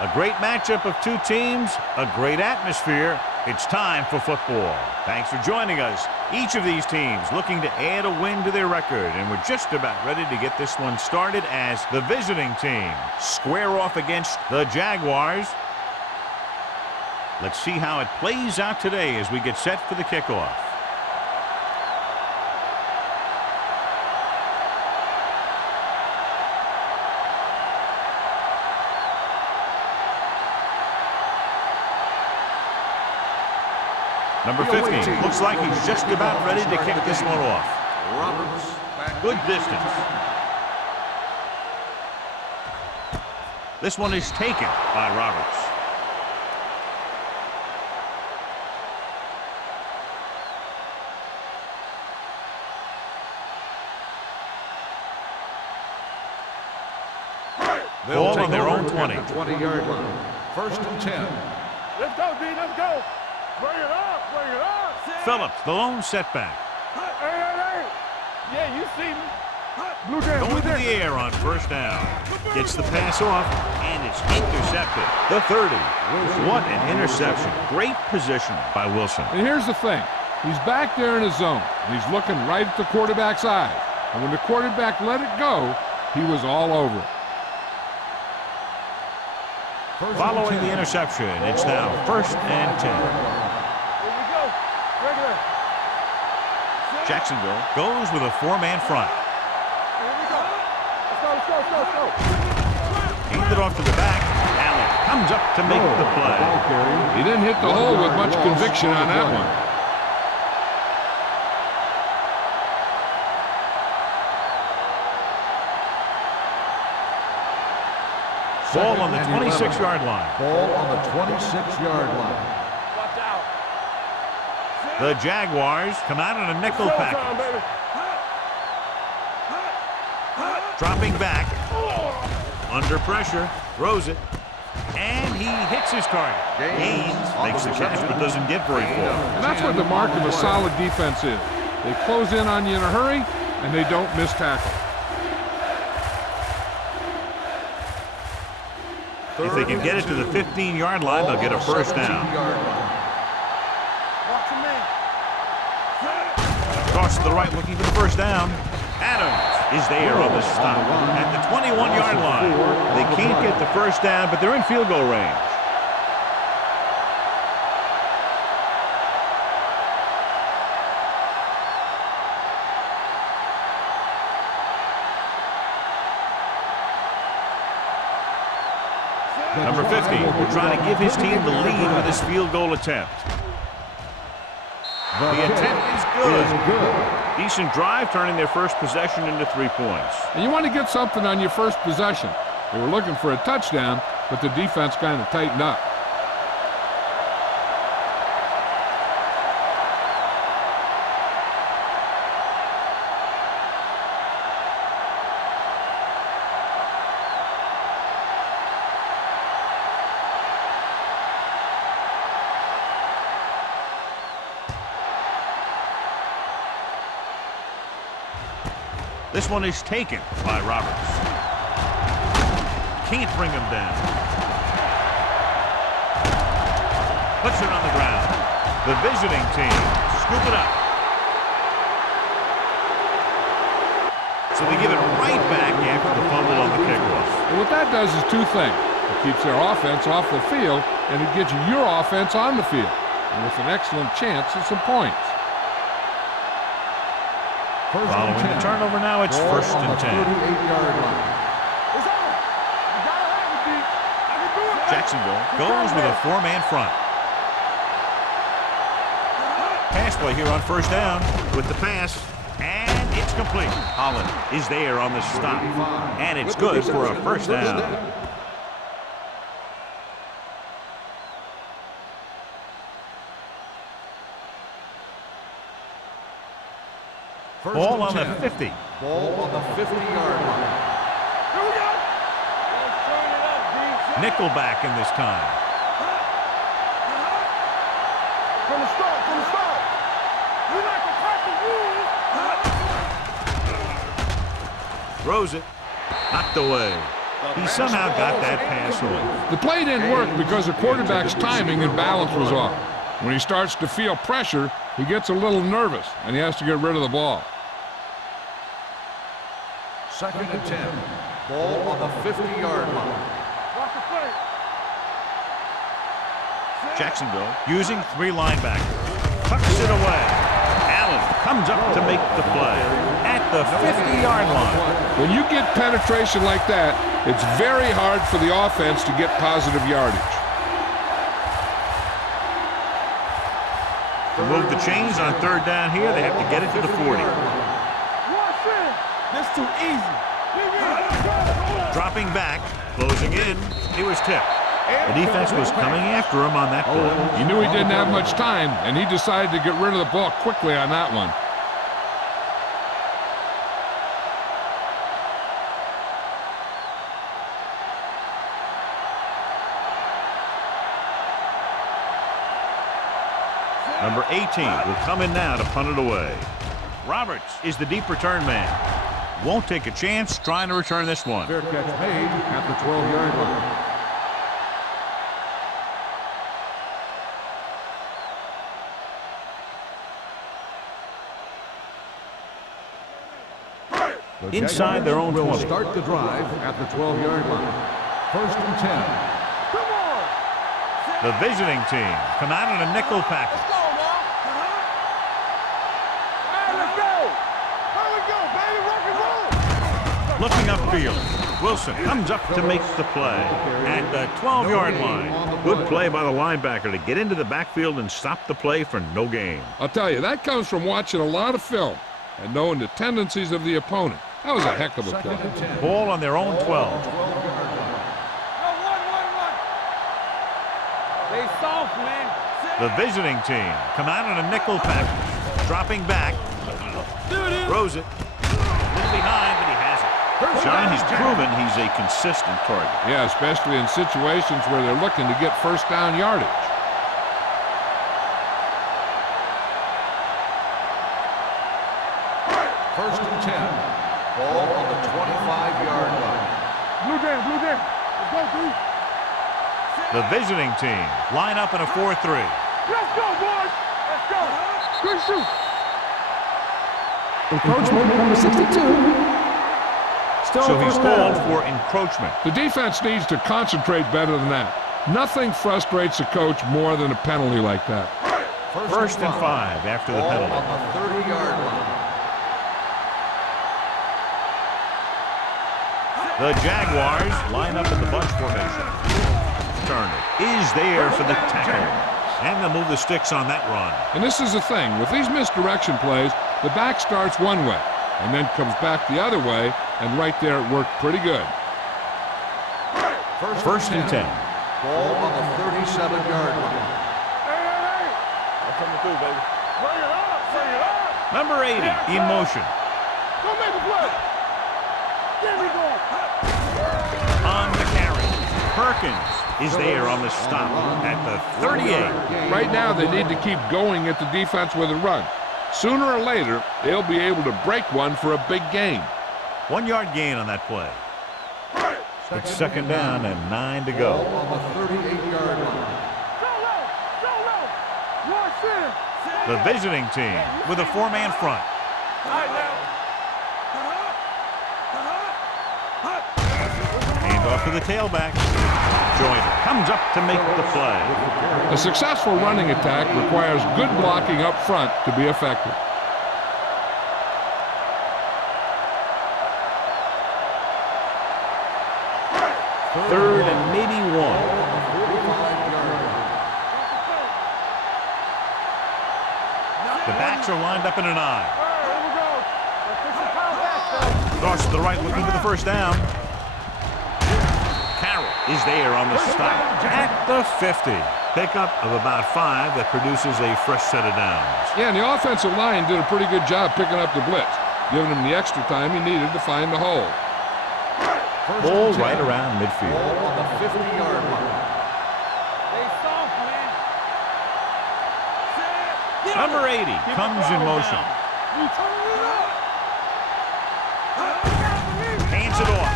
A great matchup of two teams, a great atmosphere. It's time for football. Thanks for joining us. Each of these teams looking to add a win to their record, and we're just about ready to get this one started as the visiting team square off against the Jaguars. Let's see how it plays out today as we get set for the kickoff. Number 15, looks like he's just about ready to kick this one off. Good distance. This one is taken by Roberts. Ball on their own 20. 20-yard line. First and 10. Let's go, D. Let's go. Bring it up. Bring it up. Phillips, the lone setback. Hey. Yeah, you see me. Blue down, Going blue to the air on first down. Gets the pass off, and it's intercepted. The 30. What an interception. Great position by Wilson. And here's the thing. He's back there in his zone, and he's looking right at the quarterback's eyes. And when the quarterback let it go, he was all over it. Following the interception, it's now first and 10. Here we go. Regular. Jacksonville goes with a four-man front. Here we go. Let's go. Handed off to the back. Allen comes up to make the play. He didn't hit the hole with much conviction on that one. Ball on the 26-yard line. Ball on the 26-yard line. Watch out. The Jaguars come out in a nickel package. Baby. Dropping back. Under pressure. Throws it. And he hits his target. Gaines makes the catch but doesn't get very far. And that's what the mark of a solid defense is. They close in on you in a hurry, and they don't miss tackle. If they can get it to the 15-yard line, they'll get a first down. Watch him in. Cross to the right looking for the first down. Adams is there on the stop at the 21-yard line. They can't get the first down, but they're in field goal range. Number 50 will try to give his team the lead with his field goal attempt. The attempt is good. Decent drive, turning their first possession into 3 points. And you want to get something on your first possession. They were looking for a touchdown, but the defense kind of tightened up. This one is taken by Roberts. Can't bring him down. Puts it on the ground. The visiting team scoop it up. So they give it right back after the fumble on the kickoff. And what that does is two things. It keeps their offense off the field, and it gets your offense on the field. And with an excellent chance at some points. Following the turnover now, it's first and 10. 38-yard line. Jacksonville goes with a four-man front. Pass play here on first down with the pass, and it's complete. Holland is there on the stop, and it's good for a first down. Ball on the 50. Ball on the 50-yard line. Here we go. Let's turn it up, D. Nickelback in this time. From the start. You like to crack the rules. Throws it. Knocked away. He somehow got that pass off. The play didn't work because the quarterback's timing and balance was off. When he starts to feel pressure, he gets a little nervous, and he has to get rid of the ball. 2nd and 10. Ball on the 50-yard line. Jacksonville using 3 linebackers. Tucks it away. Allen comes up to make the play at the 50-yard line. When you get penetration like that, it's very hard for the offense to get positive yardage. To move the chains on 3rd down here, they have to get it to the 40. That's too easy. Dropping back, closing in, he was tipped. The defense was coming after him on that play. He knew he didn't have much time, and he decided to get rid of the ball quickly on that one. Number 18 will come in now to punt it away. Roberts is the deep return man. Won't take a chance trying to return this one. Fair catch made at the 12-yard line. Inside their own 20. Will start the drive at the 12-yard line. 1st and 10. The visiting team come out in a nickel package. Looking upfield, Wilson comes up to make the play at the 12-yard line. Good play by the linebacker to get into the backfield and stop the play for no gain. I'll tell you, that comes from watching a lot of film and knowing the tendencies of the opponent. That was a heck of a play. Ball on their own 12. They soft, man. The visiting team come out in a nickel package. Dropping back. Throws it. A little behind, but he has it. John, he's proven he's a consistent target. Yeah, especially in situations where they're looking to get 1st down yardage. First and 10. Ball on the 25-yard line. Blue jam, blue jam. Let's go, dude. The visiting team line up in a 4-3. Let's go, boys. Let's go. Good shoot. Encroachment, number 62. So he's called for encroachment. The defense needs to concentrate better than that. Nothing frustrates a coach more than a penalty like that. First and 5 after the penalty. On the 30-yard line. The Jaguars line up in the bunch formation. Turner is there for the tackle. And they'll move the sticks on that run. And this is the thing. With these misdirection plays, the back starts one way and then comes back the other way, and right there it worked pretty good. First and 10. Ball on the 37-yard line. Hey. I'm coming through, baby. Bring it up. Bring it up. Number 80 in motion. Go make the play. There we go. On the carry. Perkins is there on the stop at the 38. Right now they need to keep going at the defense with a run. Sooner or later, they'll be able to break one for a big gain. 1-yard gain on that play. It's 2nd down and 9 to go. Ball on the 38-yard line. The visiting team with a 4-man front. Hand off to the tailback. Joyner comes up to make the play. A successful running attack requires good blocking up front to be effective. Third and maybe 1. The backs are lined up in an I. Cross to the right looking for the 1st down. Carroll is there on the stop at the 50. Pickup of about 5 that produces a fresh set of downs. Yeah, and the offensive line did a pretty good job picking up the blitz, giving him the extra time he needed to find the hole. Ball right around midfield. Ball on the 50-yard line. They soft, man. Number 80 comes in motion. Hands it off.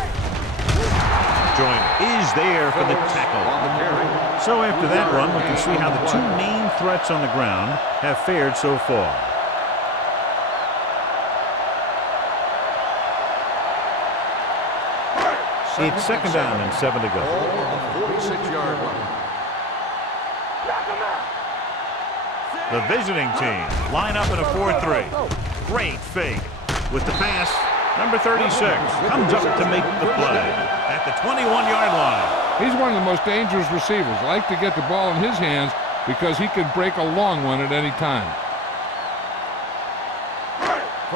is there for the tackle. So after that run, we can see how the two main threats on the ground have fared so far. It's second down and 7 to go. Ball on the 46-yard line. The visiting team line up in a 4-3. Great fake. With the pass, number 36 comes up to make the play at the 21-yard line. He's one of the most dangerous receivers. Like to get the ball in his hands because he can break a long one at any time.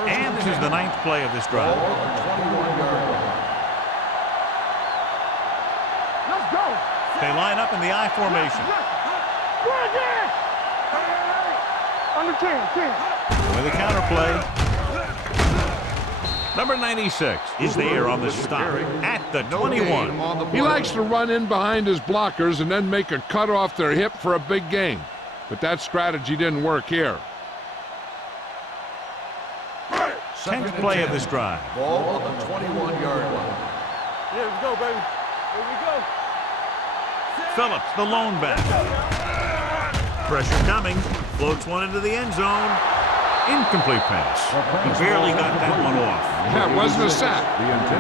And this is the 9th play of this drive. Ball on the 21-yard line. Let's go. They line up in the I formation. Under 10. With a counter play. Number 96 is there on the stop at the 21. He likes to run in behind his blockers and then make a cut off their hip for a big gain. But that strategy didn't work here. 10th play of this drive. Ball on the 21-yard line. Yeah, let's go, baby. Here we go. Phillips, the lone back. Pressure coming. Floats one into the end zone. Incomplete pass. He barely got that one off. That wasn't a sack.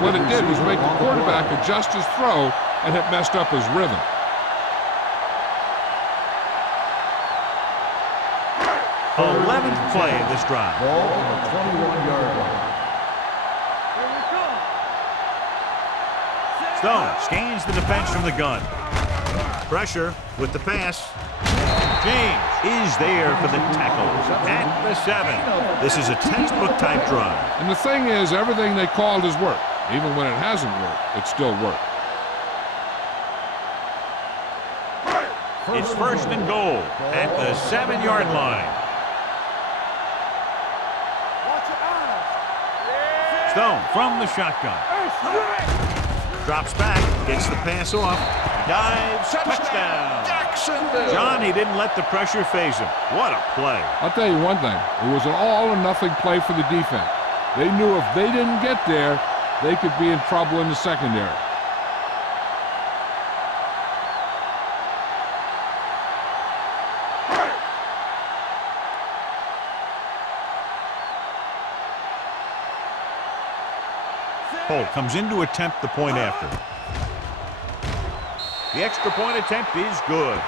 What it did was make the quarterback adjust his throw, and it messed up his rhythm. The 11th play of this drive. Ball on the 21-yard line. Here we come. Stone scans the defense from the gun. Pressure with the pass. James is there for the tackle at the 7. This is a textbook type drive. And the thing is, everything they called has worked. Even when it hasn't worked, it still worked. It's first and goal at the 7-yard line. Watch your eyes. Stone from the shotgun. Drops back, gets the pass off, dives, touchdown. John, he didn't let the pressure phase him. What a play. I'll tell you one thing. It was an all-or-nothing play for the defense. They knew if they didn't get there, they could be in trouble in the secondary. Holt comes in to attempt the point after. The extra point attempt is good.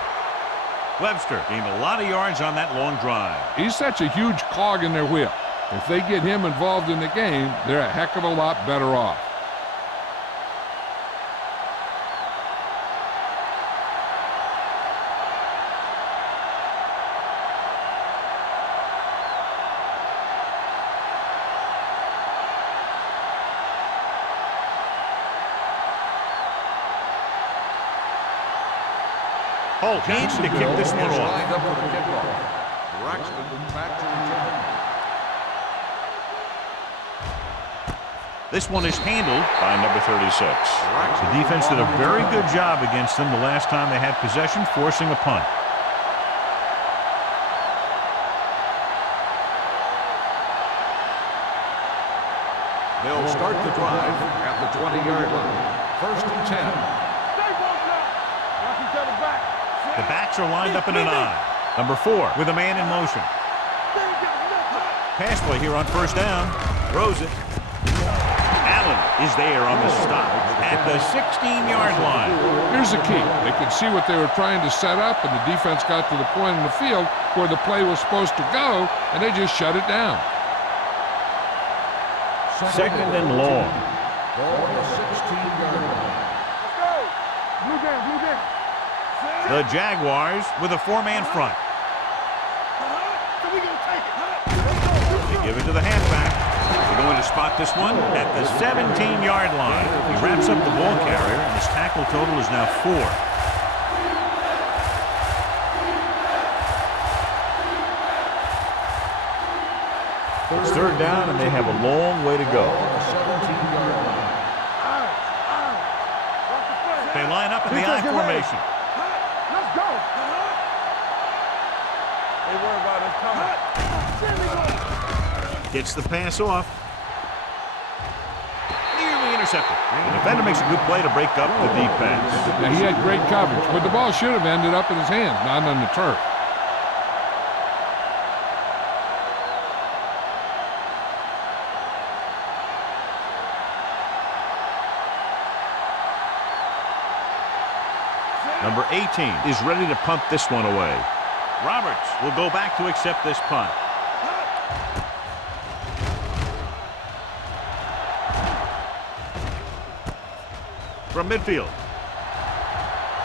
Webster gained a lot of yards on that long drive. He's such a huge cog in their wheel. If they get him involved in the game, they're a heck of a lot better off. Holt needs to kick this one off. Lined up for the kickoff. Braxton back to return. This one is handled by number 36. The defense did a very good job against them the last time they had possession, forcing a punt. They'll start the drive at the 20-yard line. First and 10. Stay both now. Watch each other back. The backs are lined up in an I. Number 4 with a man in motion. Pass play here on first down. Throws it. Allen is there on the stop at the 16-yard line. Here's the key. They could see what they were trying to set up, and the defense got to the point in the field where the play was supposed to go, and they just shut it down. Second and long. Ball on the 16-yard line. Let's go. Blue down, blue down. The Jaguars with a 4-man front. So we gonna take it. They give it to the halfback. They're going to spot this one at the 17-yard line. He wraps up the ball carrier, and his tackle total is now 4. It's third down, and they have a long way to go. On the 17-yard line. They line up in the I formation. Let's go. They worry about us coming. Gets the pass off. Nearly intercepted. The defender makes a good play to break up the defense. Now, he had great coverage, but the ball should have ended up in his hands, not on the turf. Number 18 is ready to punt this one away. Roberts will go back to accept this punt. From midfield.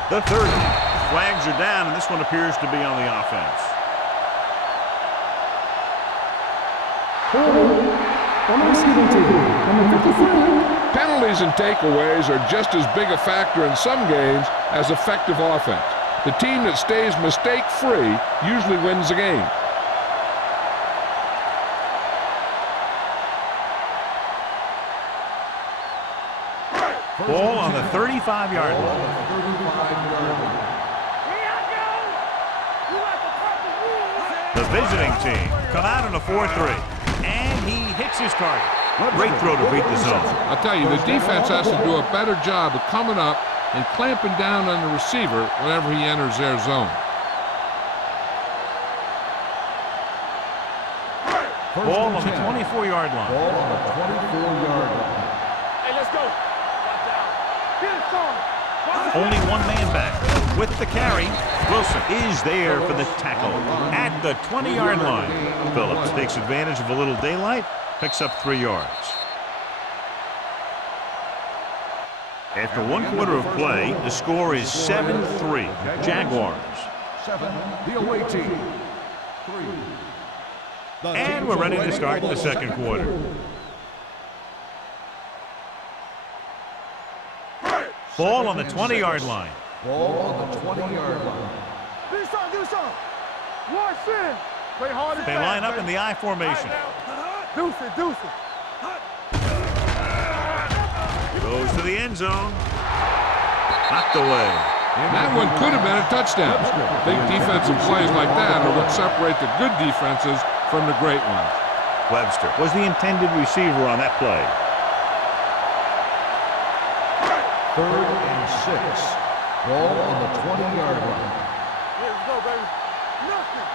The 30. Flags are down, and this one appears to be on the offense. Penalties and takeaways are just as big a factor in some games as effective offense. The team that stays mistake-free usually wins the game. Ball on the 35-yard line. The visiting team come out in a 4-3. And he hits his target. Great throw to beat the zone. I'll tell you, the defense has to do a better job of coming up and clamping down on the receiver whenever he enters their zone. Ball on the 24-yard line. Ball on the 24-yard line. Hey, let's go. Watch out. Get it, son. Only one man back. With the carry, Wilson is there for the tackle at the 20-yard line. Phillips takes advantage of a little daylight, picks up 3 yards. After 1 quarter of play, the score is 7-3. Jaguars. 7, the away team. 3. And we're ready to start the second quarter. Ball on the 20-yard line. Ball on the 20-yard line. Do something. Watch in. Play hard and They fast, line up in baby. the I formation. Deuce it. Goes to the end zone. Knocked away. That one could have been a touchdown. Big defensive plays like that are what separate the good defenses from the great ones. Webster was the intended receiver on that play. 3rd and 6. Ball on the 20-yard line. Here we go, baby. Nothing.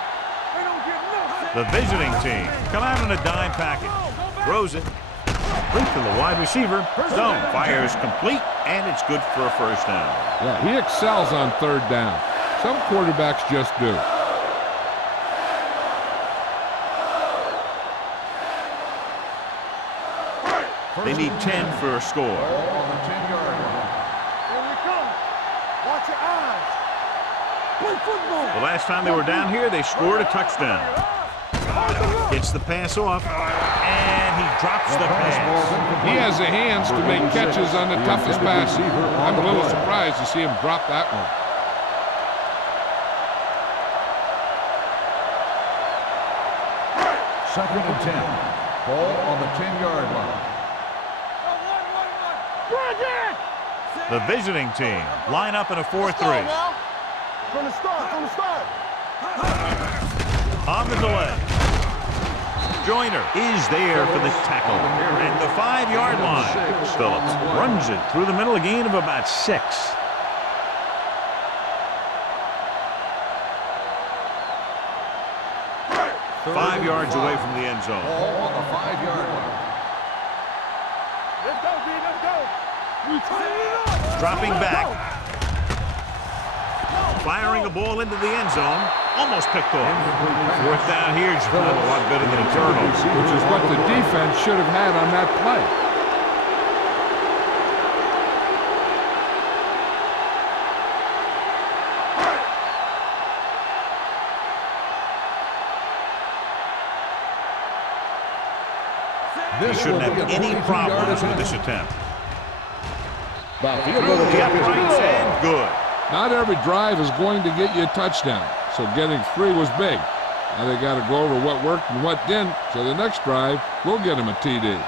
They don't get nothing. The visiting team come out in a dime package. Throws it. Complete to the wide receiver. Stone fires complete, and it's good for a first down. Yeah, he excels on 3rd down. Some quarterbacks just do. They need 10 for a score. Ball on the 10-yard line. Here we come. Watch your eyes. Play football. The last time they were down here, they scored a touchdown. Gets the pass off, and he drops the pass. He has the hands to make catches on the toughest passes. I'm a little surprised to see him drop that one. Second and 10. Ball on the 10-yard line. The visiting team line up in a 4-3. From the start. On the delay. Joyner is there for the tackle at the 5-yard line. Phillips runs it through the middle, a gain of about 6. Five yards away from the end zone. Ball on the 5-yard line. Let's go, B. Let's go. We turn it up. Dropping back. Firing a ball into the end zone. Almost picked off. 4th down here is a lot better than a turnover. Which is what the defense should have had on that play. He shouldn't have any problems with this attempt. The Through the uprights and good. Not every drive is going to get you a touchdown, so getting 3 was big. Now they got to go over what worked and what didn't, so the next drive will get him a TD.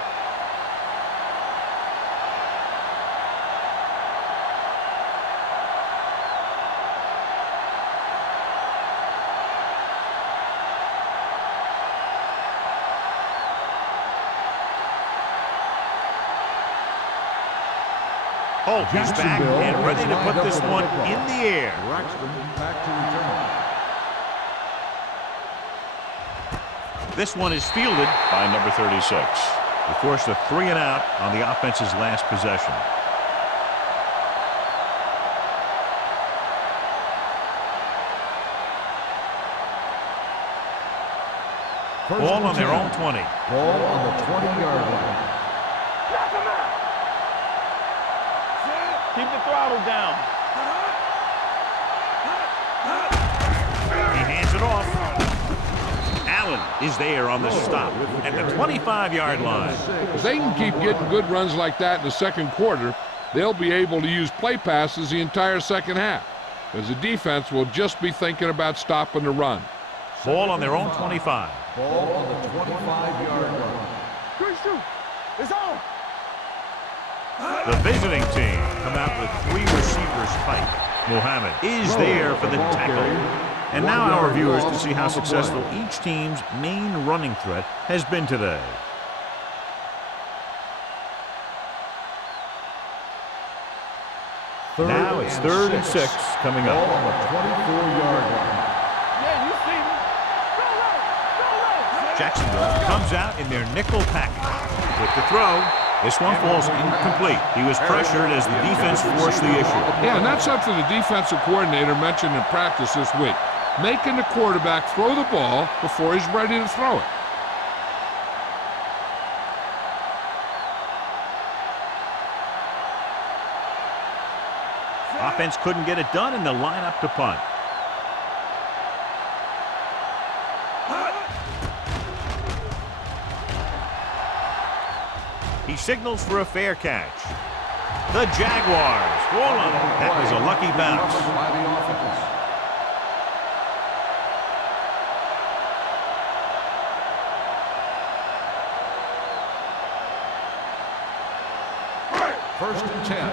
Holt is back and ready to put this one in the air. Back to return. This one is fielded by number 36. They forced a 3 and out on the offense's last possession. Ball on their own 20. Ball on the 20-yard line. Keep the throttle down. He hands it off. Allen is there on the stop at the 25-yard line. If they can keep getting good runs like that in the second quarter, they'll be able to use play passes the entire second half, as the defense will just be thinking about stopping the run. Ball on their own 25. Ball on the 25-yard line. Good shoot. It's on. The visiting team come out with 3 receivers tight. Muhammad is there for the tackle. And now our viewers can see how successful each team's main running threat has been today. Now it's 3rd and 6 coming Ball up. on the 24-yard line. Yeah, you see me. Go low. Jacksonville comes out in their nickel package. With the throw, this one falls incomplete. He was pressured as the defense forced the issue. Yeah, and that's something the defensive coordinator mentioned in practice this week. Making the quarterback throw the ball before he's ready to throw it. Offense couldn't get it done, and they'll line up to punt. He signals for a fair catch. The Jaguars. Hold on. That was a lucky bounce. By the offense. First and 10.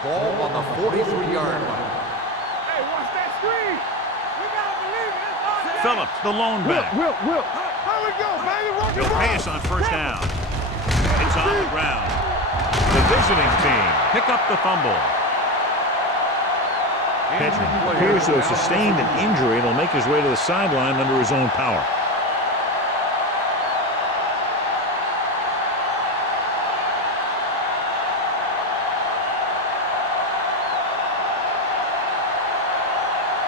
Ball on the 43-yard line. Hey, watch that screen. We gotta believe it. It's on there. Phillips, the lone back. Will. How we go, baby? Rock and He'll roll. pass on first down. It's on the ground. The visiting team pick up the fumble. Catcher appears to have sustained an injury and will make his way to the sideline under his own power.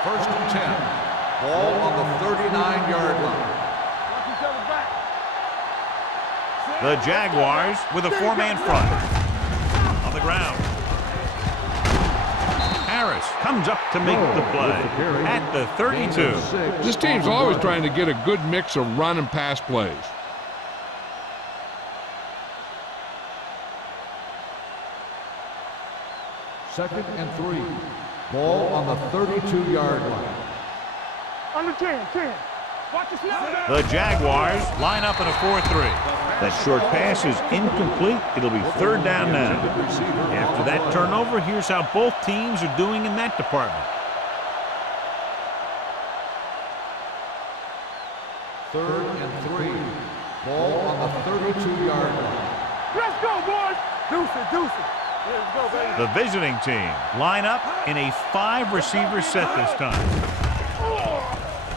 First and 10. Ball on the 39-yard line. Watch each other back. The Jaguars with a 4-man front. On the ground. Harris comes up to make the play at the 32. This team's always trying to get a good mix of run and pass plays. Second and 3. Ball on the 32-yard line. Under 10. Watch the snap. The Jaguars line up in a 4-3. That short pass is incomplete. It'll be 3rd down now. After that turnover, here's how both teams are doing in that department. 3rd and 3. Ball on the 32-yard line. Let's go, boys. Deuce it. Let's go, baby. The visiting team line up in a 5-receiver set this time.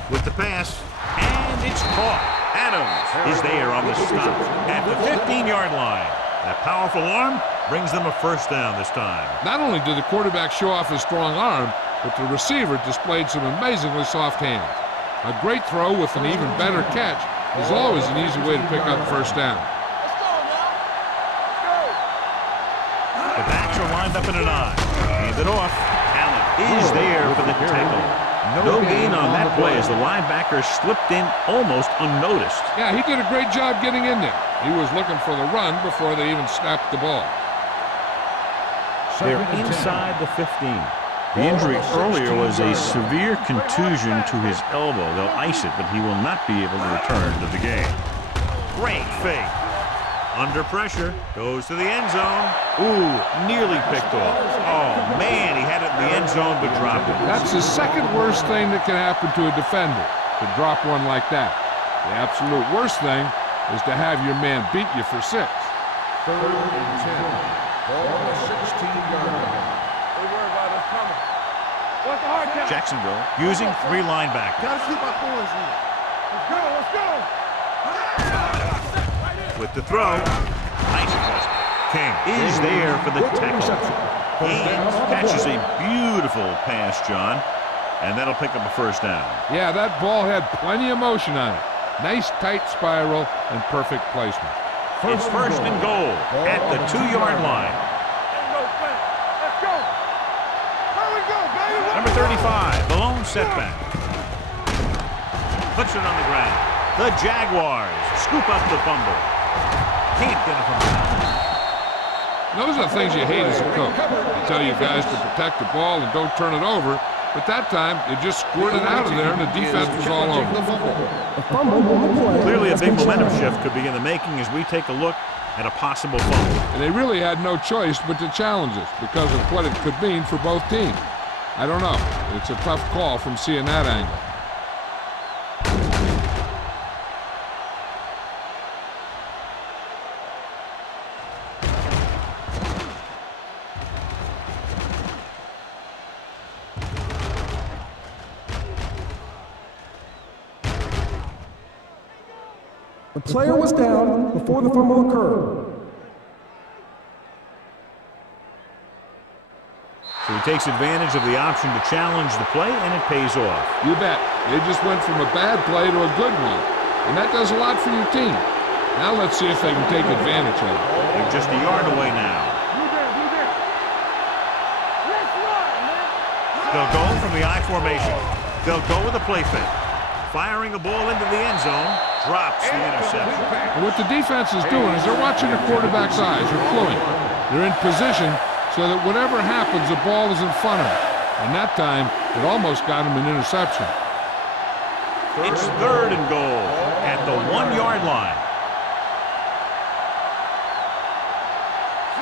With the pass, and it's caught. Adams is there on the stop at the 15-yard line. That powerful arm brings them a first down this time. Not only did the quarterback show off his strong arm, but the receiver displayed some amazingly soft hands. A great throw with an even better catch is always an easy way to pick up first down. Let's go now. Let's go. The backs are lined up in an I. Hand it off. Allen is there for the tackle. No gain on that play as the linebacker slipped in almost unnoticed. Yeah, he did a great job getting in there. He was looking for the run before they even snapped the ball. They're inside the 15. The injury earlier was a severe contusion to his elbow. They'll ice it, but he will not be able to return to the game. Great fake. Under pressure, goes to the end zone. Ooh, nearly picked off. Oh, man, he had it in the end zone but dropped it. That's the second worst thing that can happen to a defender, to drop one like that. The absolute worst thing is to have your man beat you for 6. 3rd and 10. Ball on the 16-yard line. They worry about us coming. What's the hard count? Jacksonville using 3 linebackers. Gotta keep our boys in. Let's go, let's go. With the throw. Nice adjustment. King is there for the tackle. And catches a beautiful pass, John. And that'll pick up a first down. Yeah, that ball had plenty of motion on it. Nice tight spiral and perfect placement. It's first and goal at the 2-yard line. Ain't no plan. Let's go. Here we go, baby. Number 35, the lone setback. Puts it on the ground. The Jaguars scoop up the fumble. Can't get it from the ground. Those are the things you hate as a coach. They tell you guys to protect the ball and don't turn it over. But that time, it just squirted out of there and the defense was all over. Clearly a big momentum shift could be in the making as we take a look at a possible fumble. And they really had no choice but to challenge us because of what it could mean for both teams. I don't know. It's a tough call from seeing that angle. The player was down before the fumble occurred. So he takes advantage of the option to challenge the play, and it pays off. You bet. They just went from a bad play to a good one. And that does a lot for your team. Now let's see if they can take advantage of it. They're just a yard away now. Let's run, man. They'll go from the I formation. They'll go with a play fake. Firing the ball into the end zone, drops the interception. And what the defense is doing is they're watching the quarterback's eyes. They're cluing. They're in position so that whatever happens, the ball is in front of them. And that time, it almost got him an interception. It's third and goal at the 1-yard line.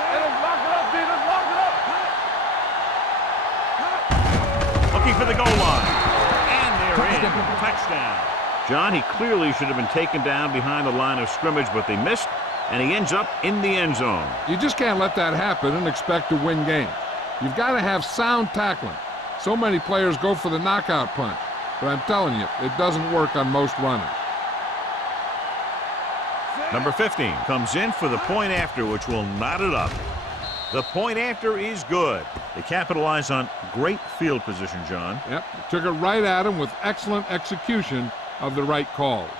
Let us lock it up, D. Let's lock it up. Looking for the goal line. And they're in. Touchdown. John, he clearly should have been taken down behind the line of scrimmage, but they missed, and he ends up in the end zone. You just can't let that happen and expect to win games. You've got to have sound tackling. So many players go for the knockout punch, but I'm telling you, it doesn't work on most runners. Number 15 comes in for the point after, which will knot it up. The point after is good. They capitalize on great field position, John. Yep, took it right at him with excellent execution of the right calls.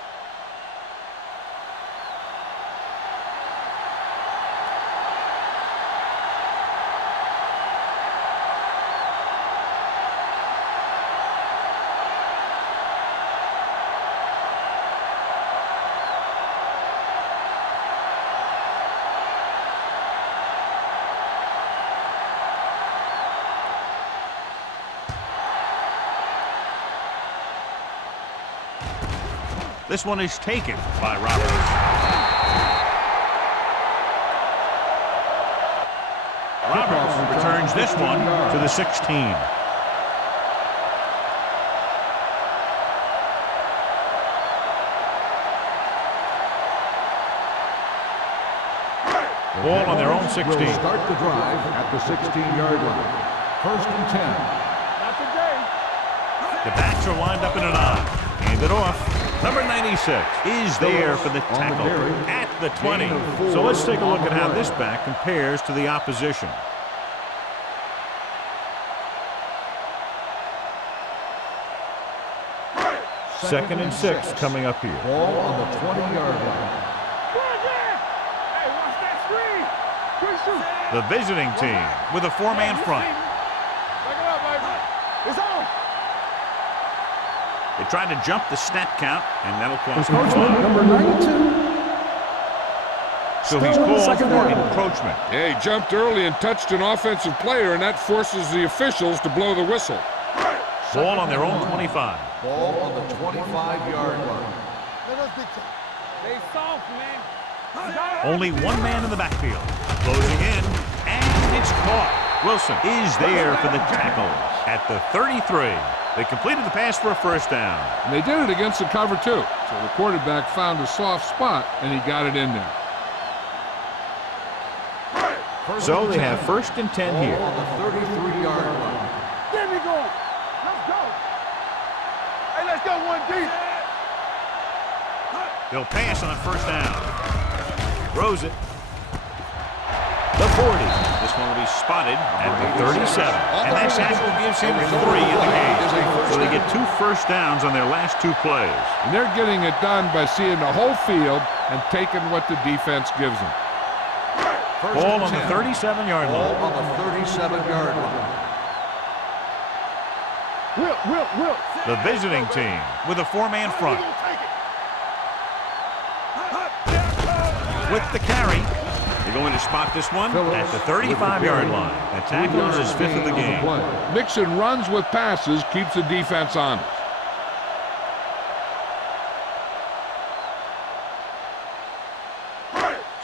This one is taken by Roberts. Roberts returns this one to the 16. Ball on their own 16. Will start the drive at the 16-yard line. First and 10. Not today. The backs are lined up in an I. Hand it off. Number 96 is there for the tackle at the 20. So let's take a look at how this back compares to the opposition. Second and 6 coming up here. Ball on the 20-yard line. Hey, watch that screen. Quick shoot. The visiting team with a 4-man front. Back it up, baby. It's on. They tried to jump the snap count, and that'll cost Encroachment, them. number 92. So he's Still in the called second for down. encroachment. Yeah, he jumped early and touched an offensive player, and that forces the officials to blow the whistle. Ball on their own 25. Ball on the 25-yard line. They soft, man. Only one man in the backfield. Closing in, and it's caught. Wilson is there for the tackle at the 33. They completed the pass for a first down. And they did it against the cover, too. So the quarterback found a soft spot, and he got it in there. So they have 1st and 10 here. On the 33-yard line. Get me going. Let's go. Hey, let's go one deep. They'll pass on 1st down. Throws it. The 40. This one will be spotted at the 37. And that tackle gives him 3 in the game. So they get 2 first downs on their last 2 plays. And they're getting it done by seeing the whole field and taking what the defense gives them. Ball on the 37-yard line. Ball on the 37-yard line. Will. The visiting team with a 4-man front. With the carry, they're going to spot this one at the 35-yard line. That tackles his 5th of the game. Mixing runs with passes keeps the defense honest.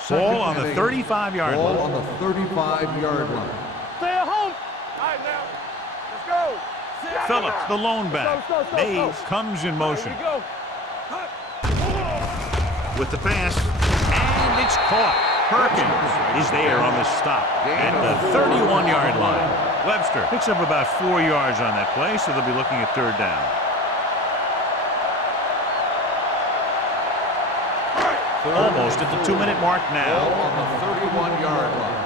Ball on the 35-yard Ball line. on the 35-yard line. Stay at home. All right, now. Let's go. Phillips, the lone back. Go. Dave comes in motion. Here we go. With the pass, and it's caught. Perkins is there on the stop at the 31-yard line. Webster picks up about 4 yards on that play, so they'll be looking at 3rd down. Almost at the 2-minute mark Ball now. on the 31-yard line.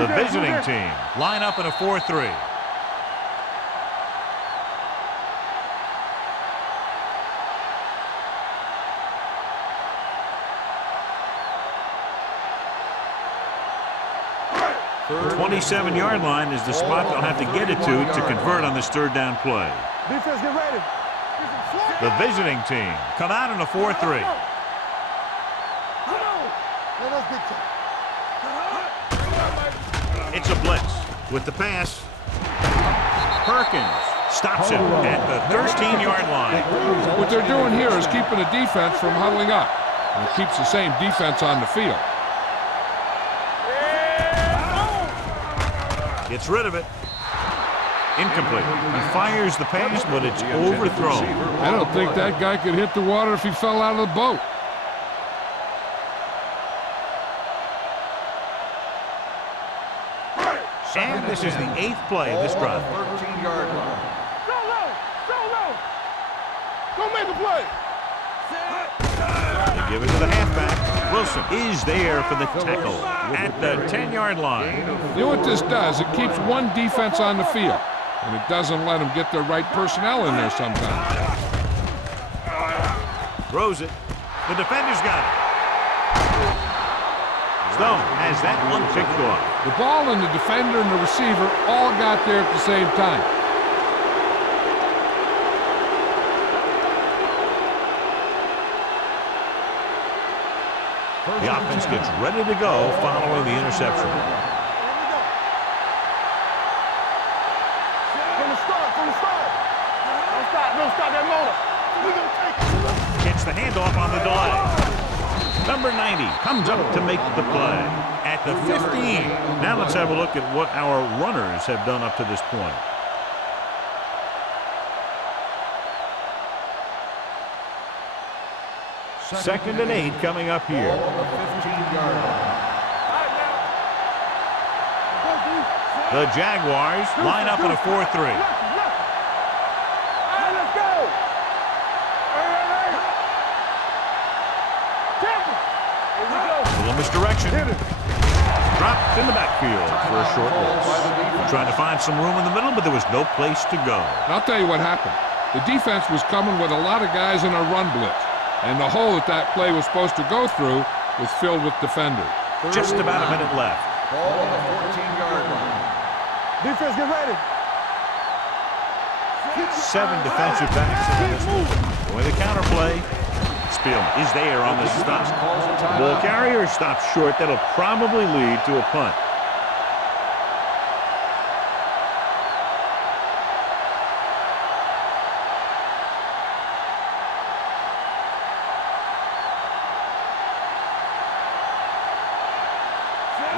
The visiting team line up in a 4-3. The 27-yard line is the spot they'll have to get it to convert on this 3rd down play. Defense, get ready. The visiting team come out in a 4-3. Come on. Let us get you. It's a blitz with the pass. Perkins stops it at the 13-yard line. What they're doing here is keeping the defense from huddling up. And it keeps the same defense on the field. Gets rid of it. Incomplete. He fires the pass, but it's overthrown. I don't think that guy could hit the water if he fell out of the boat. And this is the 8th play of this drive. 13-yard line. Go low. Go make a play. They give it to the halfback. Wilson is there for the tackle at the 10-yard line. You know what this does? It keeps one defense on the field, and it doesn't let them get the right personnel in there sometimes. Throws it. The defender's got it. Stone has that one picked off. The ball and the defender and the receiver all got there at the same time. The offense gets ready to go following the interception. From the start. Don't stop that motor. We're going to take it. Gets the handoff on the delay. Number 90 comes up to make the play at the 15. Now let's have a look at what our runners have done up to this point. Second and 8 coming up here. Ball on the 15-yard line. The Jaguars line up in a 4-3. Let's go. Here we go. A little misdirection. Dropped in the backfield for a short loss. Trying to find some room in the middle, but there was no place to go. I'll tell you what happened. The defense was coming with a lot of guys in a run blitz, and the hole that play was supposed to go through was filled with defenders. Just about a minute left. Ball on the 14-yard line. Defense, get ready. 7 defensive backs in this one. With a counterplay. Spielman is there on the stop. The ball carrier stops short. That'll probably lead to a punt.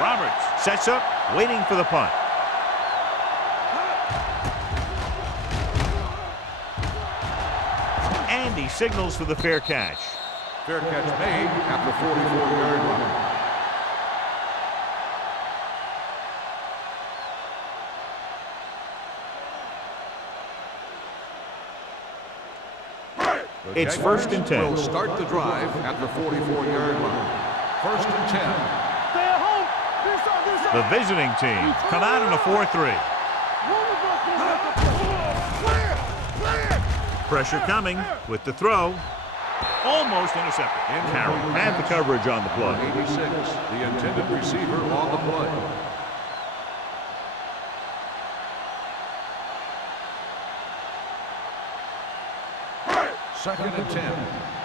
Roberts sets up, waiting for the punt. And he signals for the fair catch. Fair catch made at the 44-yard line. It's 1st and 10. Will start the drive at the 44-yard line. 1st and 10. Stay at home. This side, this side. The visiting team come out in a 4-3. Pressure coming with the throw. Almost intercepted. Carroll had the coverage on the play. 86, the intended receiver on the play. Second and 10.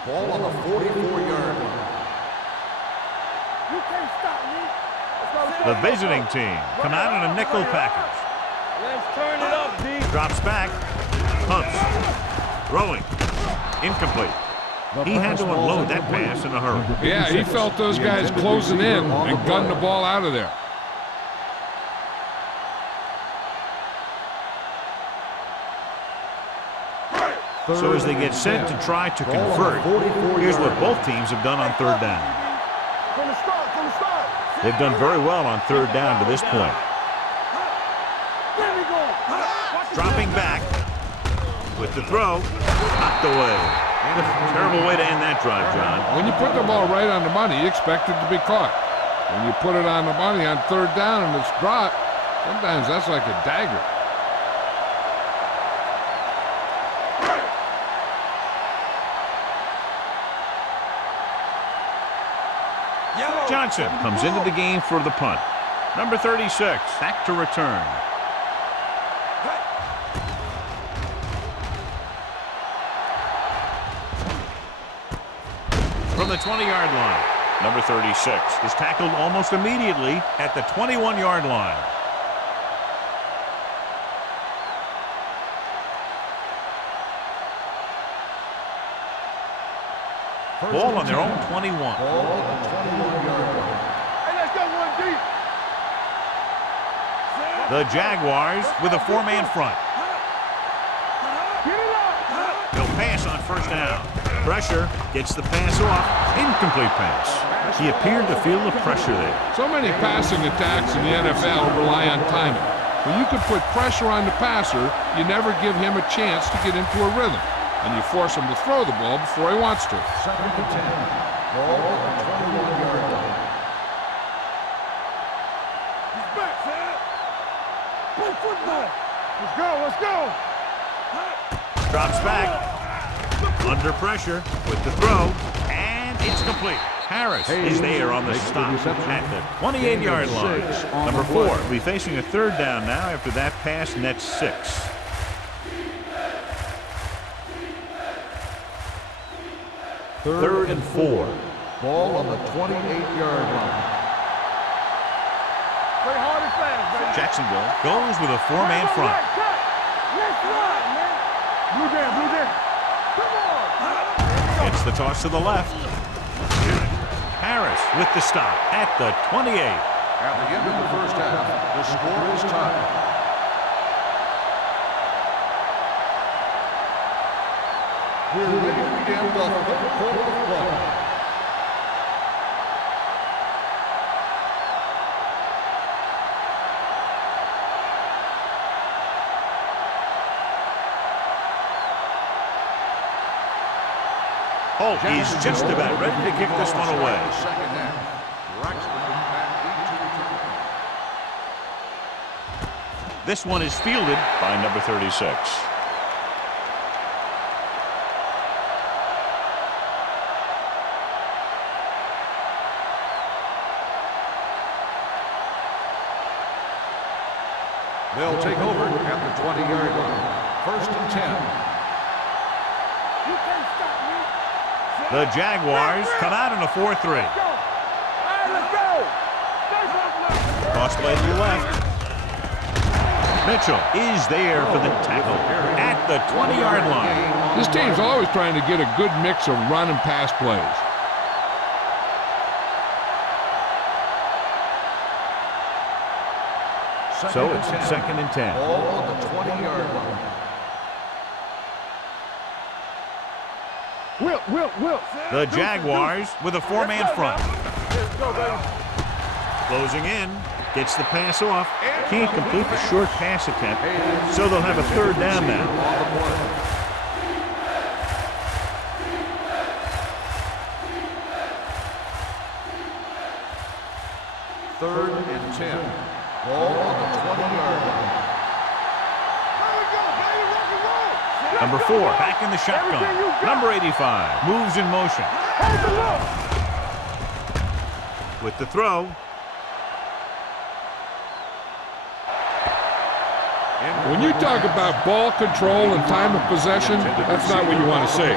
Ball on the 44-yard line. You can't stop me. The visiting team come out in a nickel package. Let's turn it up, D. Drops back. Pumps. Throwing. Incomplete. He had to unload that pass in a hurry. Yeah, he felt those guys closing in and gunned the ball out of there. So as they get set to try to convert, here's what both teams have done on 3rd down. From the start, from the start. They've done very well on 3rd down to this point. There we go. Watch the Dropping back with the throw, knocked away. Terrible way to end that drive, John. When you put the ball right on the money, you expect it to be caught. When you put it on the money on 3rd down and it's dropped, sometimes that's like a dagger. Johnson comes into the game for the punt. Number 36, back to return. From the 20-yard line, number 36 is tackled almost immediately at the 21-yard line. Ball on their own 21. Ball on the 21-yard line. Hey, let's go one deep. The Jaguars with a 4-man front. Get it up. They'll pass on 1st down. Pressure gets the pass off. Incomplete pass. He appeared to feel the pressure there. So many passing attacks in the NFL rely on timing. When you can put pressure on the passer, you never give him a chance to get into a rhythm. And you force him to throw the ball before he wants to. 2nd and 10. Ball on the 21-yard line. He's back, man. Play football. Let's go, let's go. Drops back. Under pressure with the throw. And it's complete. Harris is there on the stop at the 28-yard line. Number 4 will be facing a 3rd down now after that pass nets 6. Third and 4. Ball on the 28-yard line. Play hard and fast, baby. Jacksonville goes with a 4-man front. Let's run, man. Blue down, blue down. Come on. It's the toss to the left. Harris with the stop at the 28. At the end of the 1st half, the score is tied. We're ready to begin the 3rd quarter of play. Holt is just about ready to kick this one away. Second half. Braxton back into return. This one is fielded by number 36. They'll take over at the 20-yard line. 1st and 10. You can't stop me. The Jaguars come out in a 4-3. Go. All right, let's go. Cross play to the left. Mitchell is there for the tackle at the 20-yard line. This team's always trying to get a good mix of run and pass plays. So it's 2nd and 10. Ball on the 20-yard line. Whip. The Jaguars with a four-man front. Let's go, baby. Closing in. Gets the pass off. Can't complete the short pass attempt, so they'll have a third down now. Third and 10. Ball on the 20-yard line. Number 4, back in the shotgun. Number 85, moves in motion. With the throw. When you talk about ball control and time of possession, that's not what you want to see.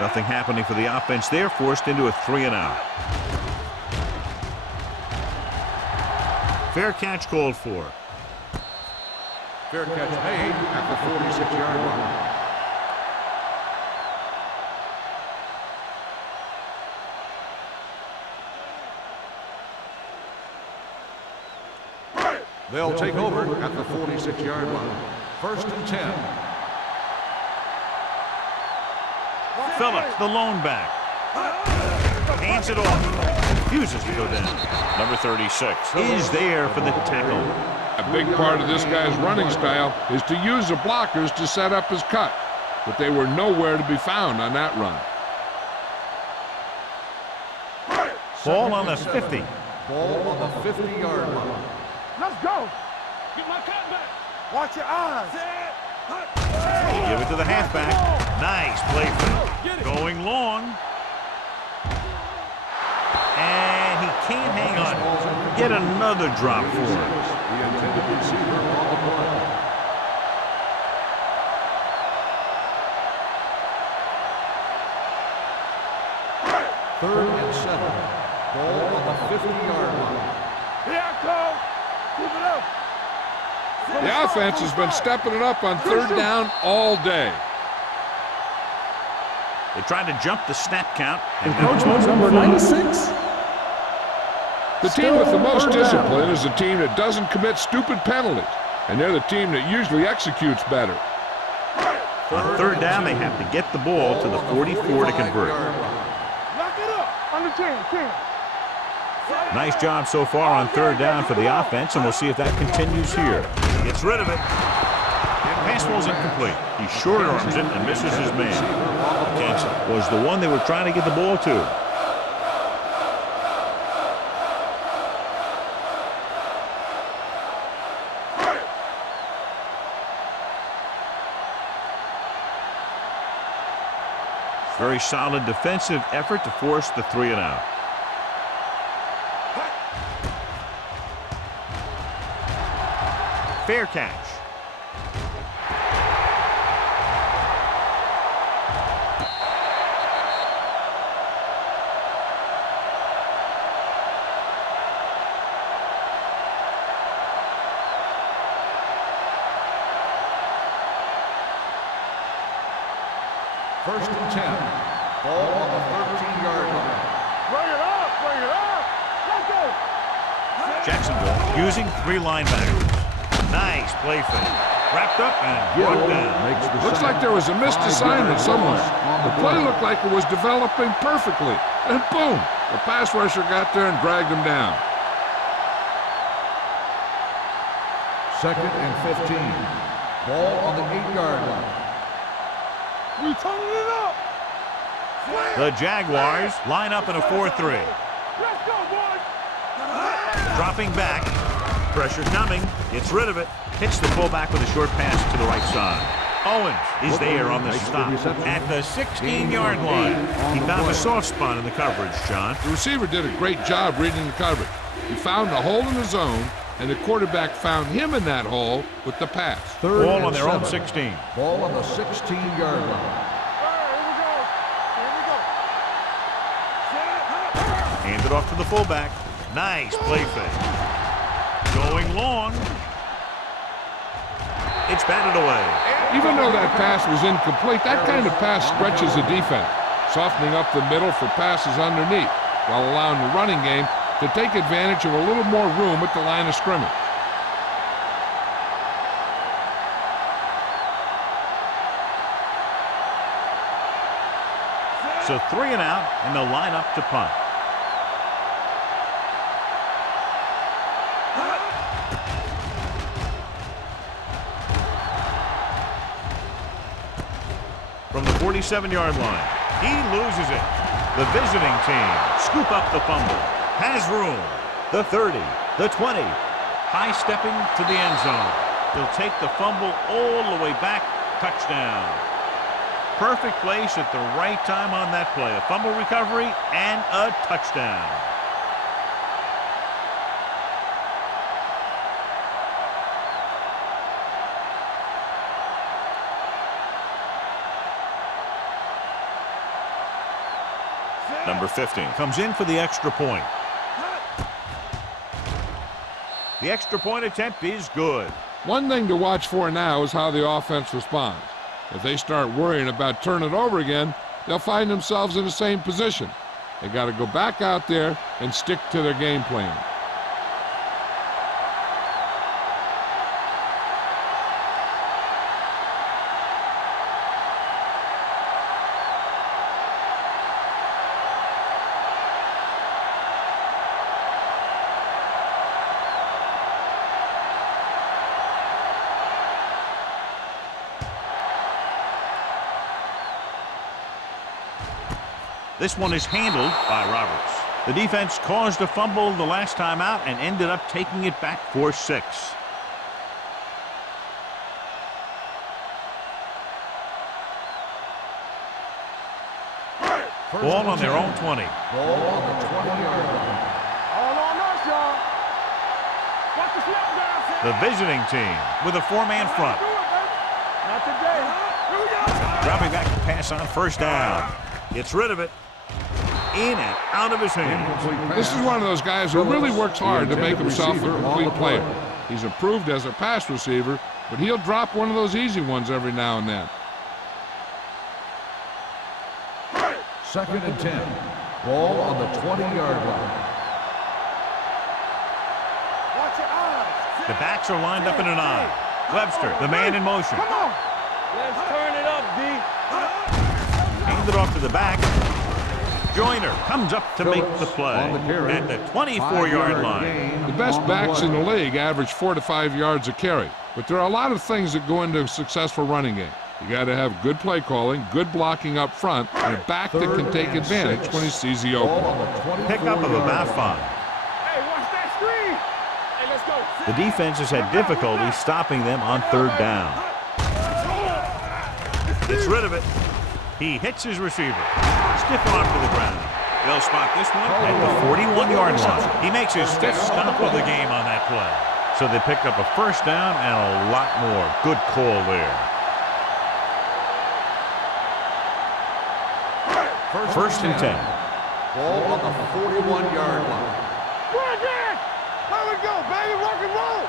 Nothing happening for the offense there, forced into a 3-and-out. Fair catch called for. Fair catch made at the 46-yard line. They'll take over at the 46-yard line. First and 10. Phillips, the lone back. Hands it off. Refuses to go down. Number 36 is there for the tackle. A big part of this guy's running style is to use the blockers to set up his cut, but they were nowhere to be found on that run. Ball on the 50. Ball on the 50-yard line. Let's go. Get my cut back. Watch your eyes. Give it to the halfback. Nice play fake. Going long. And he can't hang on. Get another drop for him. The intended receiver on the play. Third and 7. Ball on the 50-yard line. Here I come. Keep it up. The offense has been stepping it up on third down all day. They tried to jump the snap count. Encroachment number 96. The team with the most discipline is the team that doesn't commit stupid penalties, and they're the team that usually executes better. On third down, they have to get the ball to the 44 to convert. Lock it up. Under 10. Nice job so far on third down for the offense, and we'll see if that continues here. Gets rid of it. Pass ball's incomplete. He short arms it and misses his man. Kansas was the one they were trying to get the ball to. Very solid defensive effort to force the 3-and-out. Fair catch. First and 10. Ball on the 13-yard line. Bring it up. Let's go. Jacksonville using 3 linebackers. Nice play fake. Wrapped up and brought down. Looks like there was a missed assignment somewhere. The play looked like it was developing perfectly. And boom, the pass rusher got there and dragged him down. Second and 15. Ball on the 8-yard line. We turning it up. The Jaguars line up in a 4-3. Let's go, boys. Dropping back. Pressure coming. Gets rid of it. Hits the fullback with a short pass to the right side. Owens is there on the stop at the 16-yard line. He found a soft spot in the coverage, John. The receiver did a great job reading the coverage. He found a hole in the zone, and the quarterback found him in that hole with the pass. Third Ball and on their own 7. 16. Ball on the 16-yard line. Hand it off to the fullback. Nice play fake. Going long. It's batted away. Even though that pass was incomplete, that kind of pass stretches the defense. softening up the middle for passes underneath, while allowing the running game to take advantage of a little more room at the line of scrimmage. So 3 and out, and they'll line up to punt. From the 47-yard line, he loses it. The visiting team scoop up the fumble. Has room. The 30, the 20. High stepping to the end zone. He'll take the fumble all the way back. Touchdown. Perfect place at the right time on that play. A fumble recovery and a touchdown. Number 15 comes in for the extra point. The extra point attempt is good. One thing to watch for now is how the offense responds. If they start worrying about turning it over again, they'll find themselves in the same position. They got to go back out there and stick to their game plan. This one is handled by Roberts. The defense caused a fumble the last time out and ended up taking it back for 6. Ball on their own 20. Ball on the 20-yard line. All on us, y'all. Watch the snap down. The visiting team with a 4-man front. Not today. Here we go. Dropping back to pass on first down. Gets rid of it. In and out of his hands. This is one of those guys who really works hard to make himself a complete player. He's improved as a pass receiver, but he'll drop one of those easy ones every now and then. 2nd and 10. Ball on the 20-yard line. Watch your eyes. The backs are lined up in an eye. Webster, the man in motion. Come on. Let's turn it up, D. Hands it off to the back. Joyner comes up to make the play at the 24-yard line. The best backs in the league average 4 to 5 yards a carry, but there are a lot of things that go into a successful running game. You got to have good play calling, good blocking up front, and a back that can take advantage when he sees the opening. Pickup of about 5. Hey, watch that screen. Hey, let's go. The defense has had difficulty stopping them on 3rd down. Gets rid of it. He hits his receiver. Stiff arm to the ground. They'll spot this one at the 41-yard line. He makes his 5th stop of the game on that play. So they pick up a 1st down and a lot more. Good call there. 1st and 10. Ball on the 41-yard line. Bring it. Let it go, baby. Rock and roll.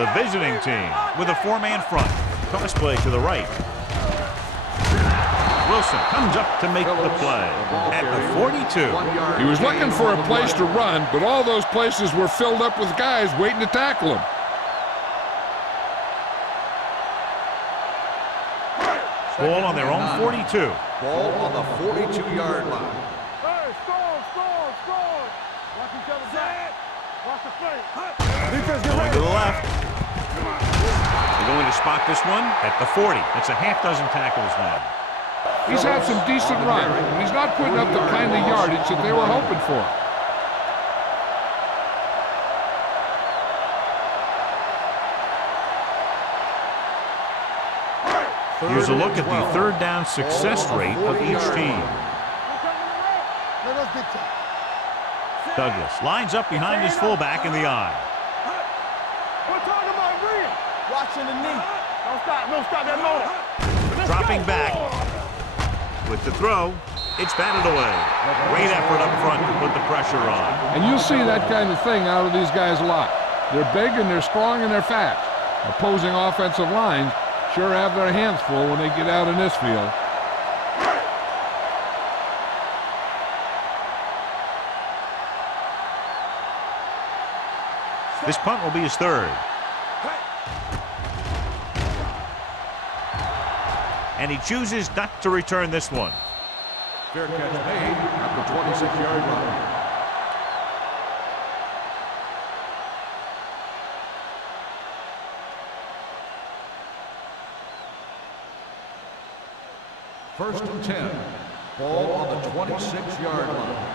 The visiting team with a 4-man front. Toss play to the right. Wilson comes up to make the play at the 42. He was looking for a place to run, but all those places were filled up with guys waiting to tackle him. Ball on their own 42. Ball on the 42-yard line. Hey, score. Watch each other back. Watch the play. Defense, get Going ready. to the left. They're going to spot this one at the 40. That's a half dozen tackles now. He's had some decent runs, but he's not putting up the kind of yardage that they were hoping for. Here's a look at the 3rd down success rate of each team. Let us dictate. Douglas lines up behind his fullback in the eye. We're talking about real. Watching the knee. Don't stop that motor. Let's Dropping go. back with the throw. It's batted away. Great effort up front to put the pressure on. And you'll see that kind of thing out of these guys a lot. They're big and they're strong and they're fast. Opposing offensive lines sure have their hands full when they get out in this field. This punt will be his third. And he chooses not to return this one. Fair catch made at the 26-yard line. First and 10. Ball on the 26-yard line.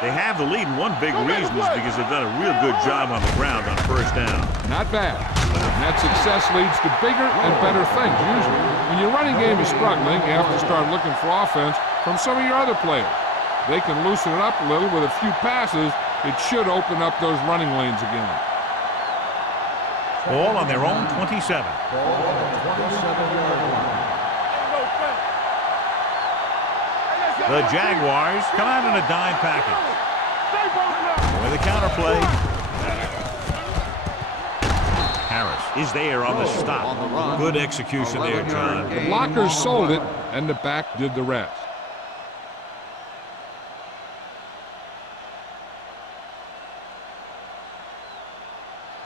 They have the lead, and one big reason is because they've done a real good job on the ground on first down. Not bad. And that success leads to bigger and better things, usually. When your running game is struggling, you have to start looking for offense from some of your other players. They can loosen it up a little with a few passes. It should open up those running lanes again. Ball on their own 27. Ball on the 27-yard line. The Jaguars come out in a dime package. With a counter play. Harris is there on the stop. Good execution there, John. The blockers sold it, and the back did the rest.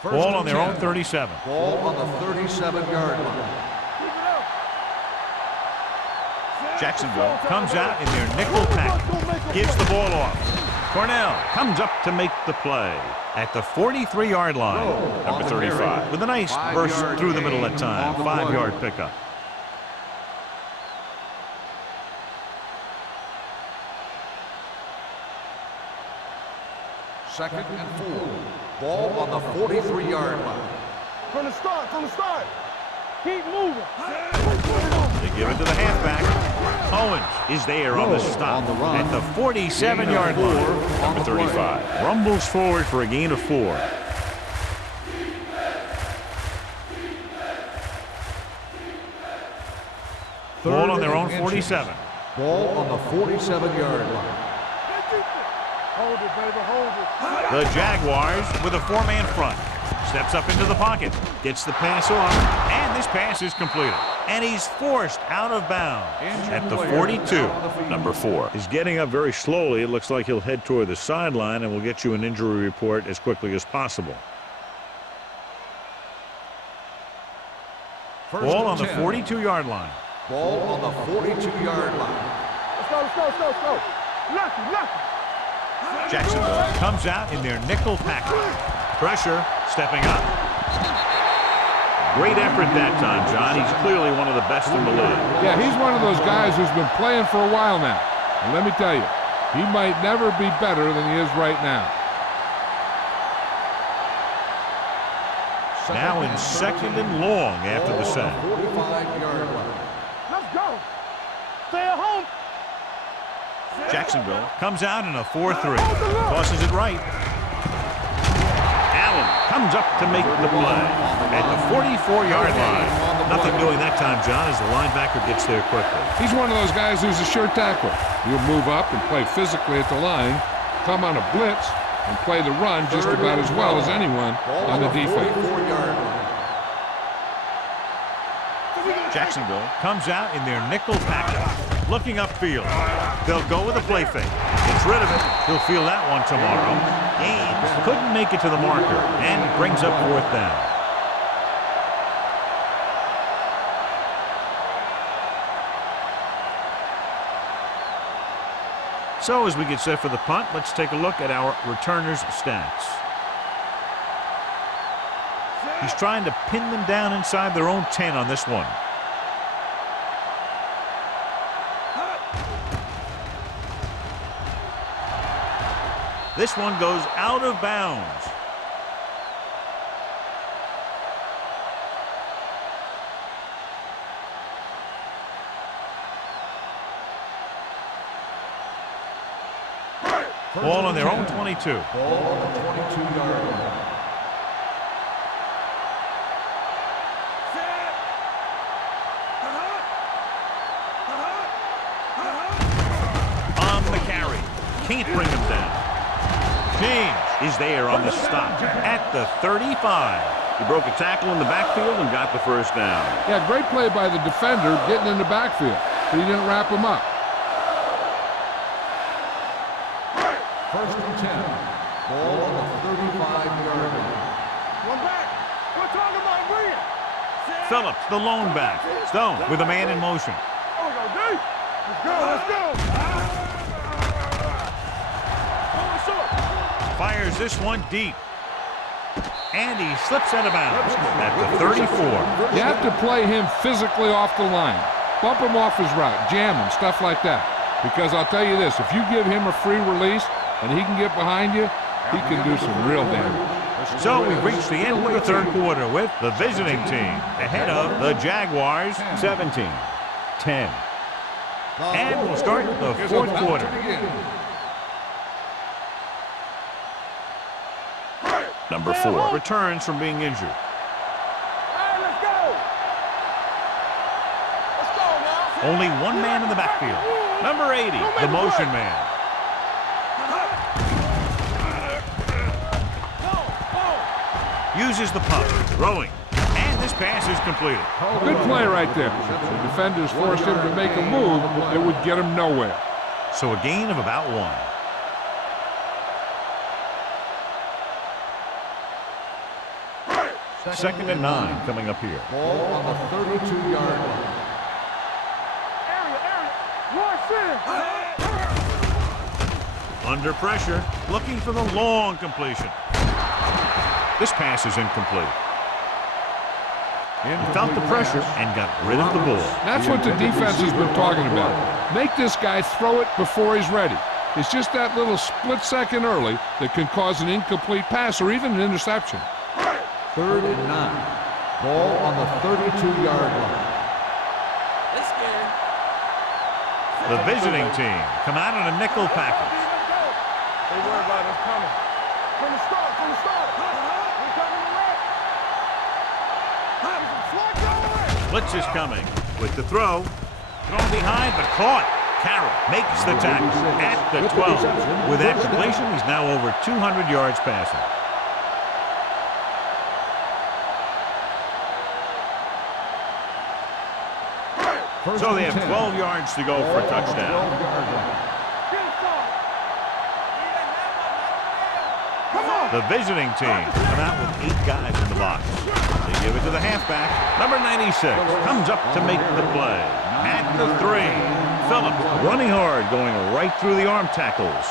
Ball on their own 37. Ball on the 37-yard line. Jacksonville comes out in their nickel pack. Gives the ball off. Cornell comes up to make the play at the 43-yard line. Number 35 with a nice burst through the middle that time. 5-yard pickup. Second and 4. Ball on the 43-yard line. From the start. Keep moving. They give it to the halfback. Owens is there on the stop at the 47-yard line. Number 35 rumbles forward for a gain of 4. Ball on their own 47. Ball on the 47-yard line. Hold it, baby, hold it. The Jaguars with a 4-man front. Steps up into the pocket, gets the pass off, and this pass is completed. And he's forced out of bounds at the 42. Number 4 is getting up very slowly. It looks like he'll head toward the sideline, and we'll get you an injury report as quickly as possible. Ball on the 42-yard line. Ball on the 42-yard line. Let's go. Lucky. Jacksonville comes out in their nickel package. Pressure, stepping up. Great effort that time, John. He's clearly one of the best in the league. Yeah, he's one of those guys who's been playing for a while now. And let me tell you, he might never be better than he is right now. Now in second and long after the sack. 45-yard line. Let's go. Stay at home. Jacksonville comes out in a 4-3. Tosses it right. Allen comes up to make the play at the 44-yard line. Nothing doing that time, John, as the linebacker gets there quickly. He's one of those guys who's a sure tackler. He'll move up and play physically at the line, come on a blitz, and play the run just about as well as anyone on the defense. Jacksonville comes out in their nickel package, looking upfield. They'll go with a play fake. Gets rid of it. He'll feel that one tomorrow. Gaines couldn't make it to the marker, and it brings up 4th down. So as we get set for the punt, let's take a look at our returners' stats. He's trying to pin them down inside their own 10 on this one. This one goes out of bounds. Ball on their own 22. Ball on the 22-yard line. On the carry. Can't bring him down. James is there on the stop at the 35. He broke a tackle in the backfield and got the first down. Yeah, great play by the defender getting in the backfield, but he didn't wrap him up. First and 10. Ball on the 35-yard line. One back. We're talking about Green. Phillips, the lone back. Stone with a man in motion. Oh, we go deep. Let's go, let's go. Fires this one deep. And he slips out of bounds at the 34. You have to play him physically off the line. Bump him off his route, jam him, stuff like that. Because I'll tell you this, if you give him a free release and he can get behind you, he can do some real damage. So we've reached the end of the third quarter with the visiting team ahead of the Jaguars 17-10. And we'll start the fourth quarter. Number 4 returns from being injured. All right, let's go. Let's go now. Only one man in the backfield. Number 80, the motion man. Uses the pump, throwing, and this pass is completed. Good play right there. The defenders forced him to make a move that would get him nowhere. So a gain of about 1. Second and 9 coming up here. Ball on the 32-yard line. Area. Rush in. Under pressure, looking for the long completion. This pass is incomplete. He felt the pressure and got rid of the ball. That's what the defense has been talking about. Make this guy throw it before he's ready. It's just that little split second early that can cause an incomplete pass or even an interception. 3rd and 9. Ball on the 32-yard line. The visiting team come out in a nickel package. They worry about us coming. From the start. We're coming to red. Blitz is coming with the throw. Thrown behind, but caught. Carroll makes the tackle at the 12. With that completion, he's now over 200 yards passing. So they have 12 yards to go for a touchdown. The visiting team come out with 8 guys in the box. They give it to the halfback. Number 96 comes up to make the play. At the 3, Phillips running hard, going right through the arm tackles.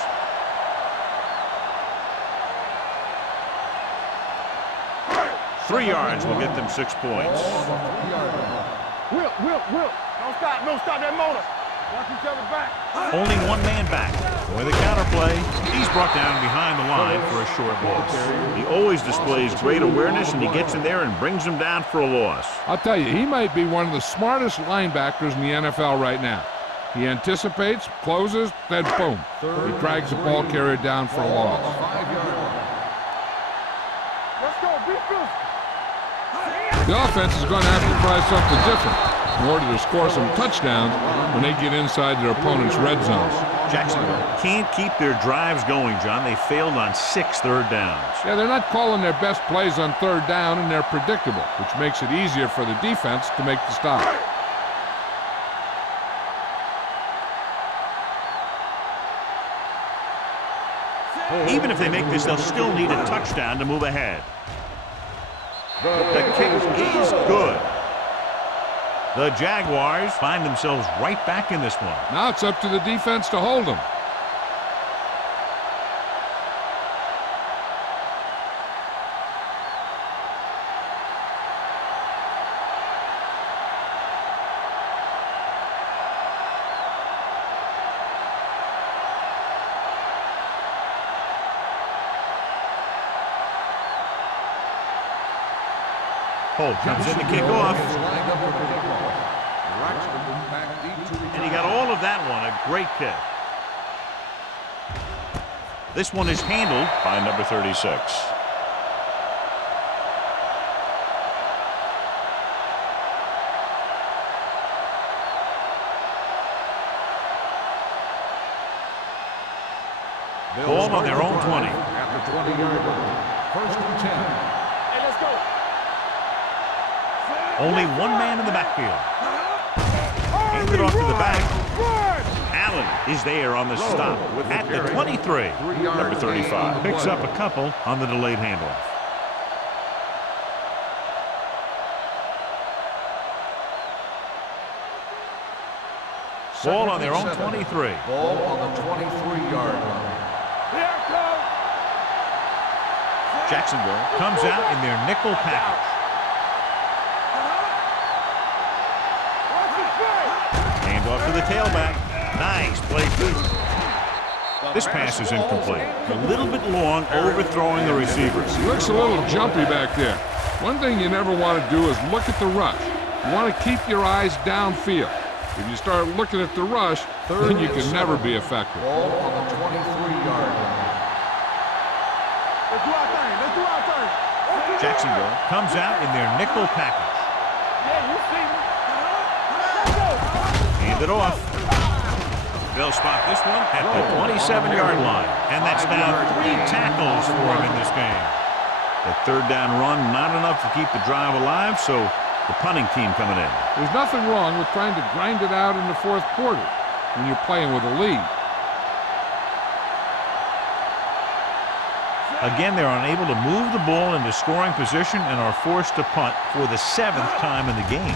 Three yards will get them 6 points. Will. No stop that motor. Watch each other back. Only one man back. With a counterplay, he's brought down behind the line for a short loss. He always displays great awareness, and he gets in there and brings him down for a loss. I'll tell you, he might be one of the smartest linebackers in the NFL right now. He anticipates, closes, then boom. He drags the ball carrier down for a loss. Let's go, defense. The offense is going to have to try something different in order to score some touchdowns when they get inside their opponent's red zones. Jacksonville can't keep their drives going, John. They failed on 6 third downs. Yeah, they're not calling their best plays on third down, and they're predictable, which makes it easier for the defense to make the stop. Even if they make this, they'll still need a touchdown to move ahead. The kick is good. The Jaguars find themselves right back in this one. Now it's up to the defense to hold them. Holt comes in to kick off. And he got all of that one. A great kick. This one is handled by number 36. Ball on their own 20. At the 20-yard line. 1st and 10. Hey, let's go. Only one man in the backfield. Handed off to the back. Allen is there on the stop at the 23. Number 35 picks up a couple on the delayed handoff. Ball on their own 23. Ball on the 23-yard line. Jacksonville comes out in their nickel package. Hand off to the tailback. Nice play through. This pass is incomplete. A little bit long, overthrowing the receivers. He looks a little jumpy back there. One thing you never want to do is look at the rush. You want to keep your eyes downfield. If you start looking at the rush, then you can never be effective. Ball on the 23-yard line. Let's do our thing. Let's do our thing. Jacksonville comes out in their nickel package. Yeah, you see me. Let's go. Hand it off. They'll spot this one at the 27-yard line. And that's now 3 tackles for him in this game. The third down run, not enough to keep the drive alive, so the punting team coming in. There's nothing wrong with trying to grind it out in the fourth quarter when you're playing with a lead. Again, they're unable to move the ball into scoring position and are forced to punt for the 7th time in the game.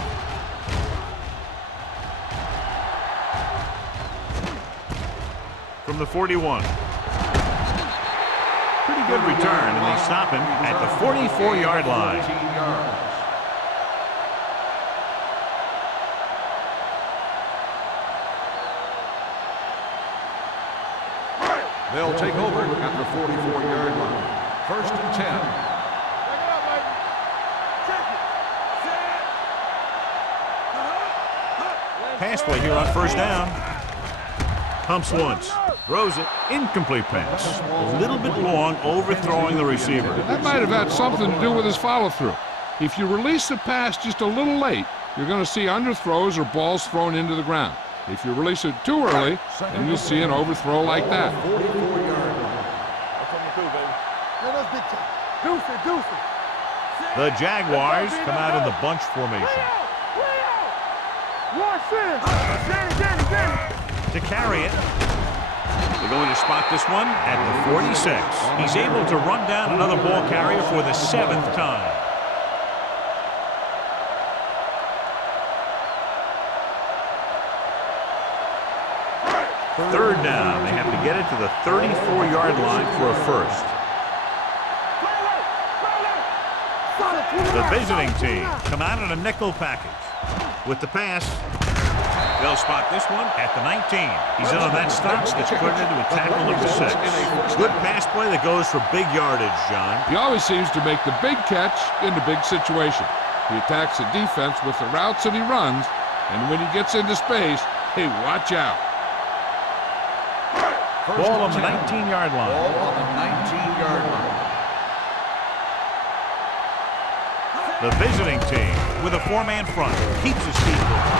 From the 41. Pretty good return, and they stop him at the 44-yard line. 14 yards. They'll take over at the 44-yard line. 1st and 10. Check it out, baby. Check it. Pass play here on 1st down. Pumps once. Throws it. Incomplete pass. A little bit long, overthrowing the receiver. That might have had something to do with his follow-through. If you release the pass just a little late, you're going to see underthrows or balls thrown into the ground. If you release it too early, then you'll see an overthrow like that. 44-yard line. That's coming through, baby. Let us big time. Deuce it, deuce it. The Jaguars come out in the bunch formation. Way out. Watch this. Get it. To carry it, they're going to spot this one at the 46. He's able to run down another ball carrier for the 7th time. Third down. They have to get it to the 34-yard line for a first. The visiting team come out in a nickel package. With the pass, they'll spot this one at the 19. He's in on that stop. Gets credited with tackle number 6. Good pass play that goes for big yardage, John. He always seems to make the big catch in the big situation. He attacks the defense with the routes that he runs, and when he gets into space, hey, watch out. Ball on the 19-yard line. Ball on the 19-yard line. The visiting team with a 4-man front keeps his feet moving.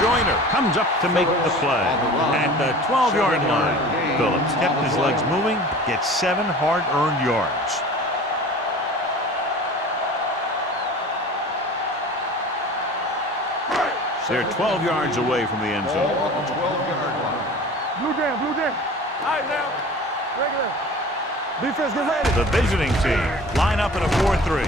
Joyner comes up to make the play at the 12-yard line. Phillips kept his legs moving, gets 7 hard-earned yards. They're 12 yards away from the end Ball zone. on the 12-yard line. Blue jam, blue jam. All right, now. Regular. Defense, get ready. The visiting team line up in a 4-3.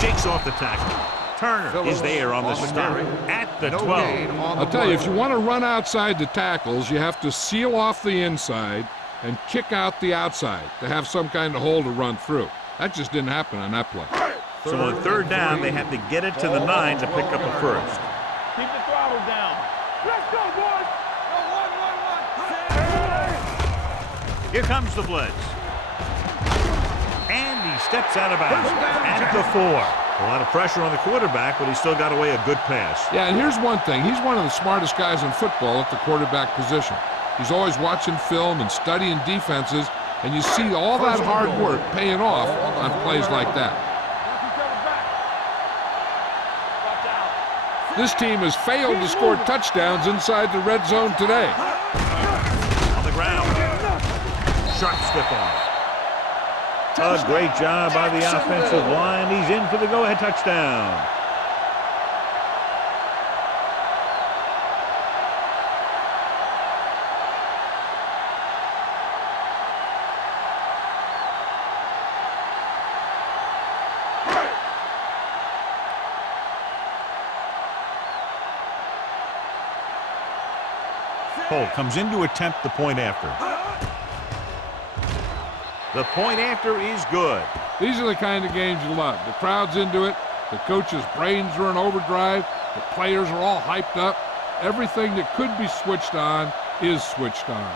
Shakes off the tackle. Turner is there on the stop at the 12. I'll tell you, if you want to run outside the tackles, you have to seal off the inside and kick out the outside to have some kind of hole to run through. That just didn't happen on that play. So on 3rd down, they have to get it to the 9 to pick up a first. Keep the throttle down. Let's go, boys. Here comes the blitz. And he steps out of bounds at the 4. A lot of pressure on the quarterback, but he still got away a good pass. Yeah, and here's one thing. He's one of the smartest guys in football at the quarterback position. He's always watching film and studying defenses, and you see all that hard work paying off on plays like that. This team has failed to score touchdowns inside the red zone today. On the ground. Sharp stiff arm. A great job by the offensive line. He's in for the go-ahead touchdown. Holt comes in to attempt the point after. The point after is good. These are the kind of games you love. The crowd's into it. The coach's brains are in overdrive. The players are all hyped up. Everything that could be switched on is switched on.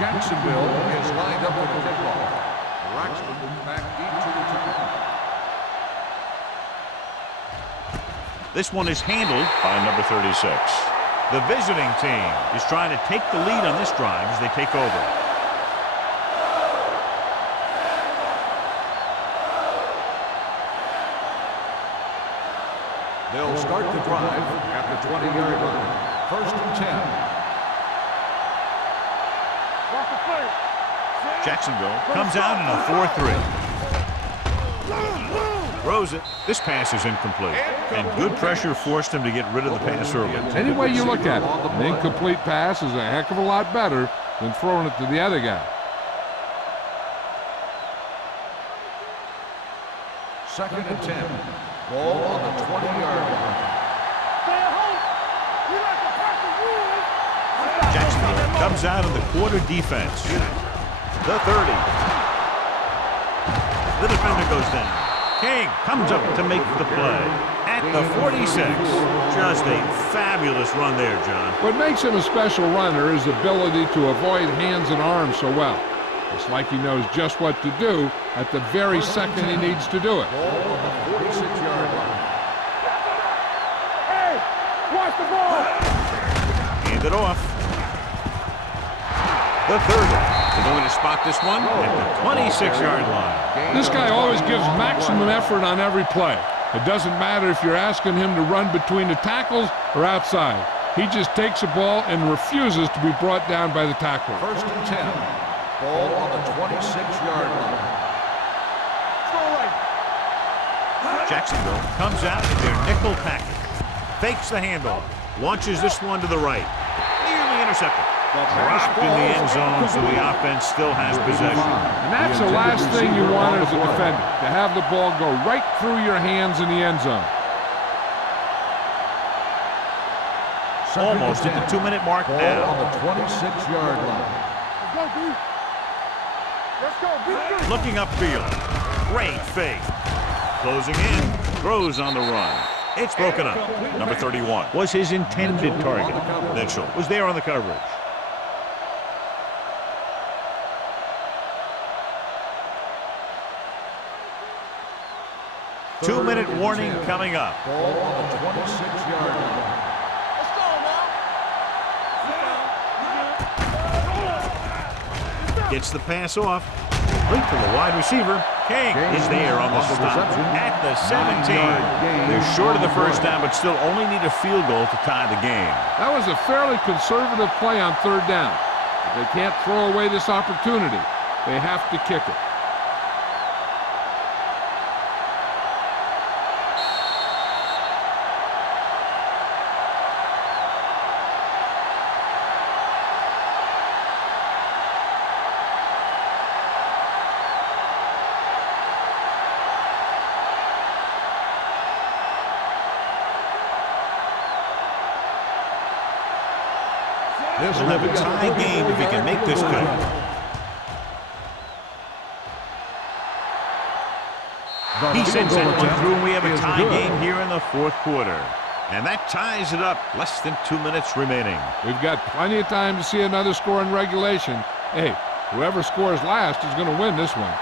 Jacksonville is lined up with the kickoff. Braxton back deep to return. This one is handled by number 36. The visiting team is trying to take the lead on this drive as they take over. They'll start the drive at the 20-yard line. First and 10. Jacksonville comes out in a 4-3. Throws it. This pass is incomplete. And good pressure forced him to get rid of the pass early. Any way you look at it, an incomplete pass is a heck of a lot better than throwing it to the other guy. Second and 10. Ball on the 20-yard line. Jacksonville comes out of the quarter defense. The 30. The defender goes down. King comes up to make the play at the 46. Just a fabulous run there, John. What makes him a special runner is the ability to avoid hands and arms so well. It's like he knows just what to do at the very second he needs to do it. Ball on the 46-yard line. Hey, watch the ball. Hand it off. The 30. They're going to spot this one at the 26-yard line. This guy always gives maximum effort on every play. It doesn't matter if you're asking him to run between the tackles or outside. He just takes the ball and refuses to be brought down by the tackler. First and 10. Ball on the 26-yard line. Jacksonville comes out in their nickel package. Fakes the handoff. Launches this one to the right. Nearly intercepted. Dropped in the end zone, so the offense still has possession. And that's the last thing you want as a defender, to have the ball go right through your hands in the end zone. Almost at the 2-minute mark Ball now. on the 26-yard line. Let's go, B. Looking upfield. Great fake. Closing in. Throws on the run. It's broken up. Number 31 was his intended target. Mitchell was there on the coverage. Two-minute warning coming up. Ball on the 26-yard line. Let's go now. Gets the pass off. Complete to the wide receiver. King is there on the stop at the 17. They're short of the first down, but still only need a field goal to tie the game. That was a fairly conservative play on third down. But they can't throw away this opportunity. They have to kick it. We'll have a tie game if he can make this good. He sends that one through, and we have a tie game here in the fourth quarter. And that ties it up. Less than 2 minutes remaining. We've got plenty of time to see another score in regulation. Hey, whoever scores last is going to win this one.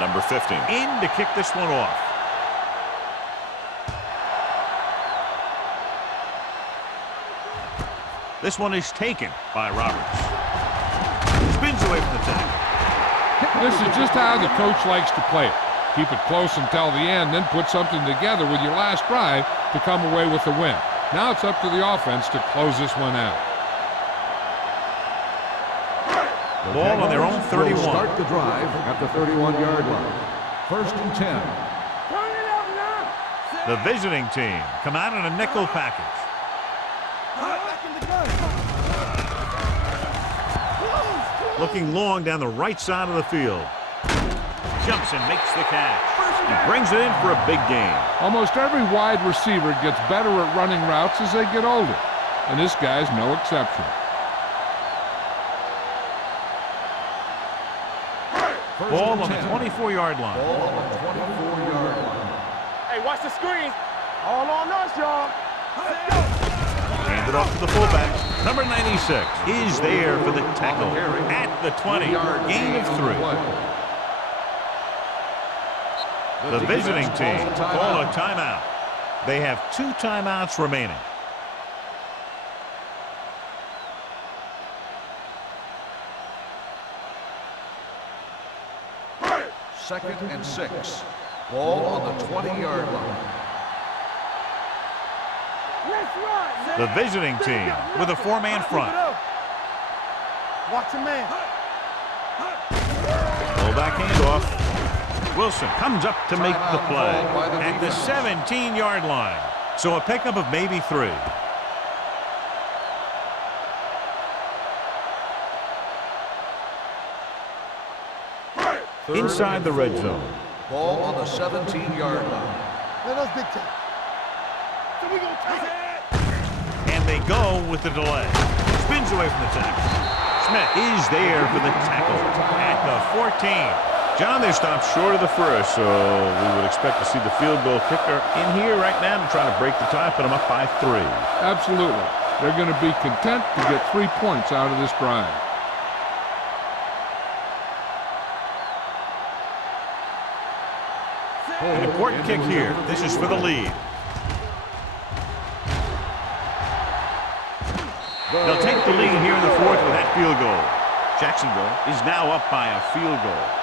Number 15 in to kick this one off. This one is taken by Roberts. Spins away from the tackle. This is just how the coach likes to play it. Keep it close until the end, then put something together with your last drive to come away with the win. Now it's up to the offense to close this one out. Ball on their own 31. Will start the drive at the 31-yard line. First and 10. Turn it up now. The visiting team come out in a nickel package. Back in the gun. Looking long down the right side of the field. Jumps and makes the catch. He brings it in for a big gain. Almost every wide receiver gets better at running routes as they get older, and this guy's no exception. Ball on the 24-yard line. Ball on the 24-yard line. Hey, watch the screen. All on us, y'all. Hand it off to the fullback. Number 96 is there for the tackle at the 20. Gain of 3. The visiting team call a timeout. They have 2 timeouts remaining. Second and 6. Ball on the 20-yard line. Let's run. The visiting team with a 4-man front. Watch a man. Fullback handoff. Wilson comes up to make the play at the 17-yard line. So a pickup of maybe 3. Inside the red zone. Ball on the 17-yard line. Let us dictate. So we gonna take it. And they go with the delay. Spins away from the tackle. Smith is there for the tackle at the 14. John, they stopped short of the first, so we would expect to see the field goal kicker in here right now to try to break the tie, put them up by 3. Absolutely. They're going to be content to get 3 points out of this drive. An important kick here. This is for the lead. They'll take the lead here in the 4th with that field goal. Jacksonville is now up by a field goal.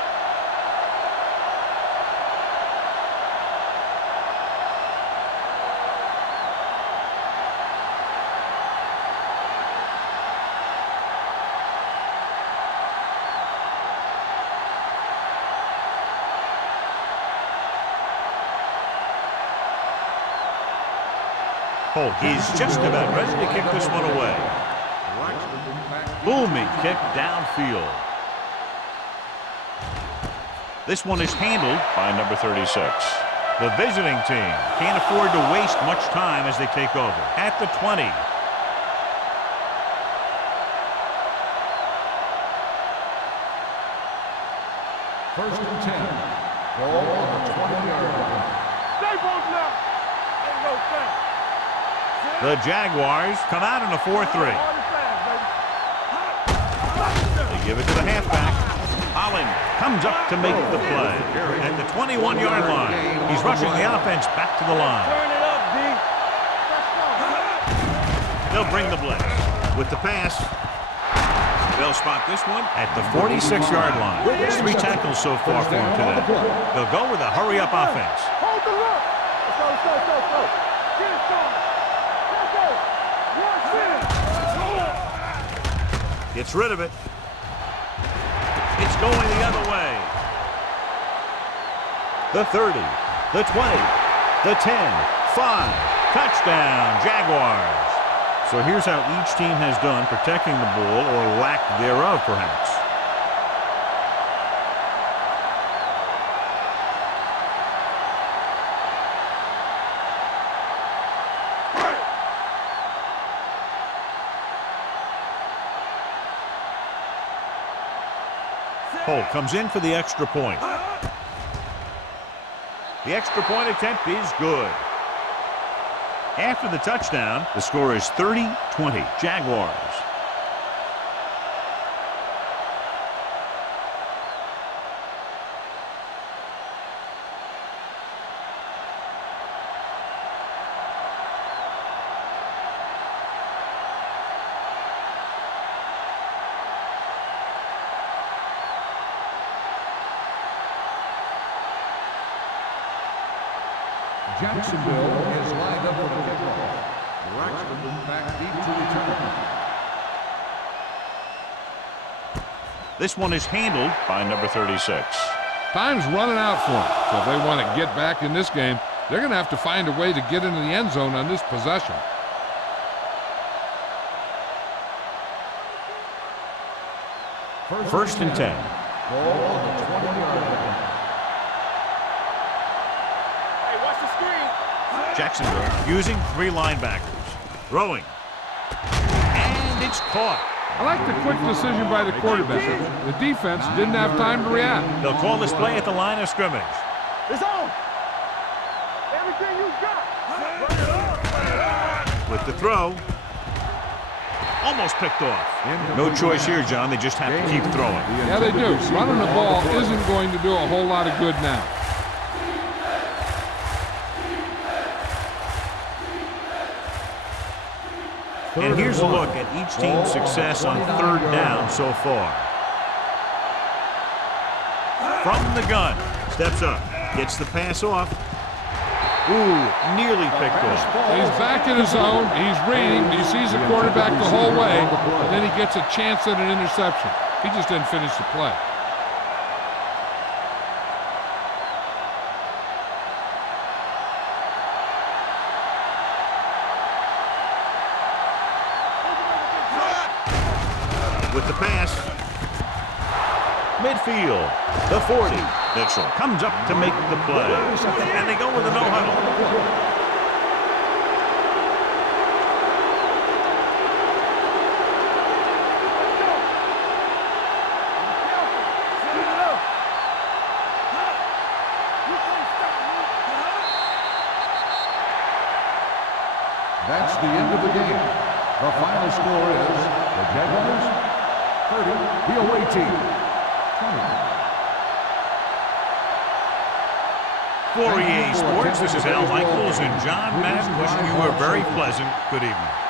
Holt is just about ready to kick this one away. Booming kick downfield. This one is handled by number 36. The visiting team can't afford to waste much time as they take over at the 20. First and 10. Ball on the 20-yard line. Stay both now. Ain't no thing. The Jaguars come out in a 4-3. They give it to the halfback. Holland comes up to make the play at the 21-yard line. He's rushing the offense back to the line. Turn it up, D. They'll bring the blitz. With the pass, they'll spot this one at the 46-yard line. It's 3 tackles so far for him today. They'll go with a hurry-up offense. Hold the look. Let's go. Get it started. Let's go. Gets rid of it. It's going the other way. The 30, the 20, the 10, 5. Touchdown, Jaguars. So here's how each team has done protecting the ball, or lack thereof, perhaps. Holt comes in for the extra point. The extra point attempt is good. After the touchdown, the score is 30-20, Jaguars. Jacksonville is lined up for the kickoff. Braxton back deep to return. This one is handled by number 36. Time's running out for them. So if they want to get back in this game, they're going to have to find a way to get into the end zone on this possession. First and 10. Ball on the 20-yard line. Hey, watch the screen. Jacksonville using 3 linebackers. Throwing. And it's caught. I like the quick decision by the quarterback. The defense didn't have time to react. They'll call this play at the line of scrimmage. It's on. Everything you got. With the throw. Almost picked off. No choice here, John. They just have to keep throwing. Yeah, they do. Running the ball isn't going to do a whole lot of good now. And here's a look at each team's success on 3rd down so far. From the gun. Steps up. Gets the pass off. Ooh, nearly picked off. He's back in his zone. He's reading. He sees the quarterback the whole way, and then he gets a chance at an interception. He just didn't finish the play. With the pass. Midfield. The 40. Mitchell comes up to make the play. And they go with a no-huddle. That's the end of the game. The final score is the Jaguars 30, the away team 20. For EA Sports, this is Al Michaels and John Madden wishing you a very pleasant good evening.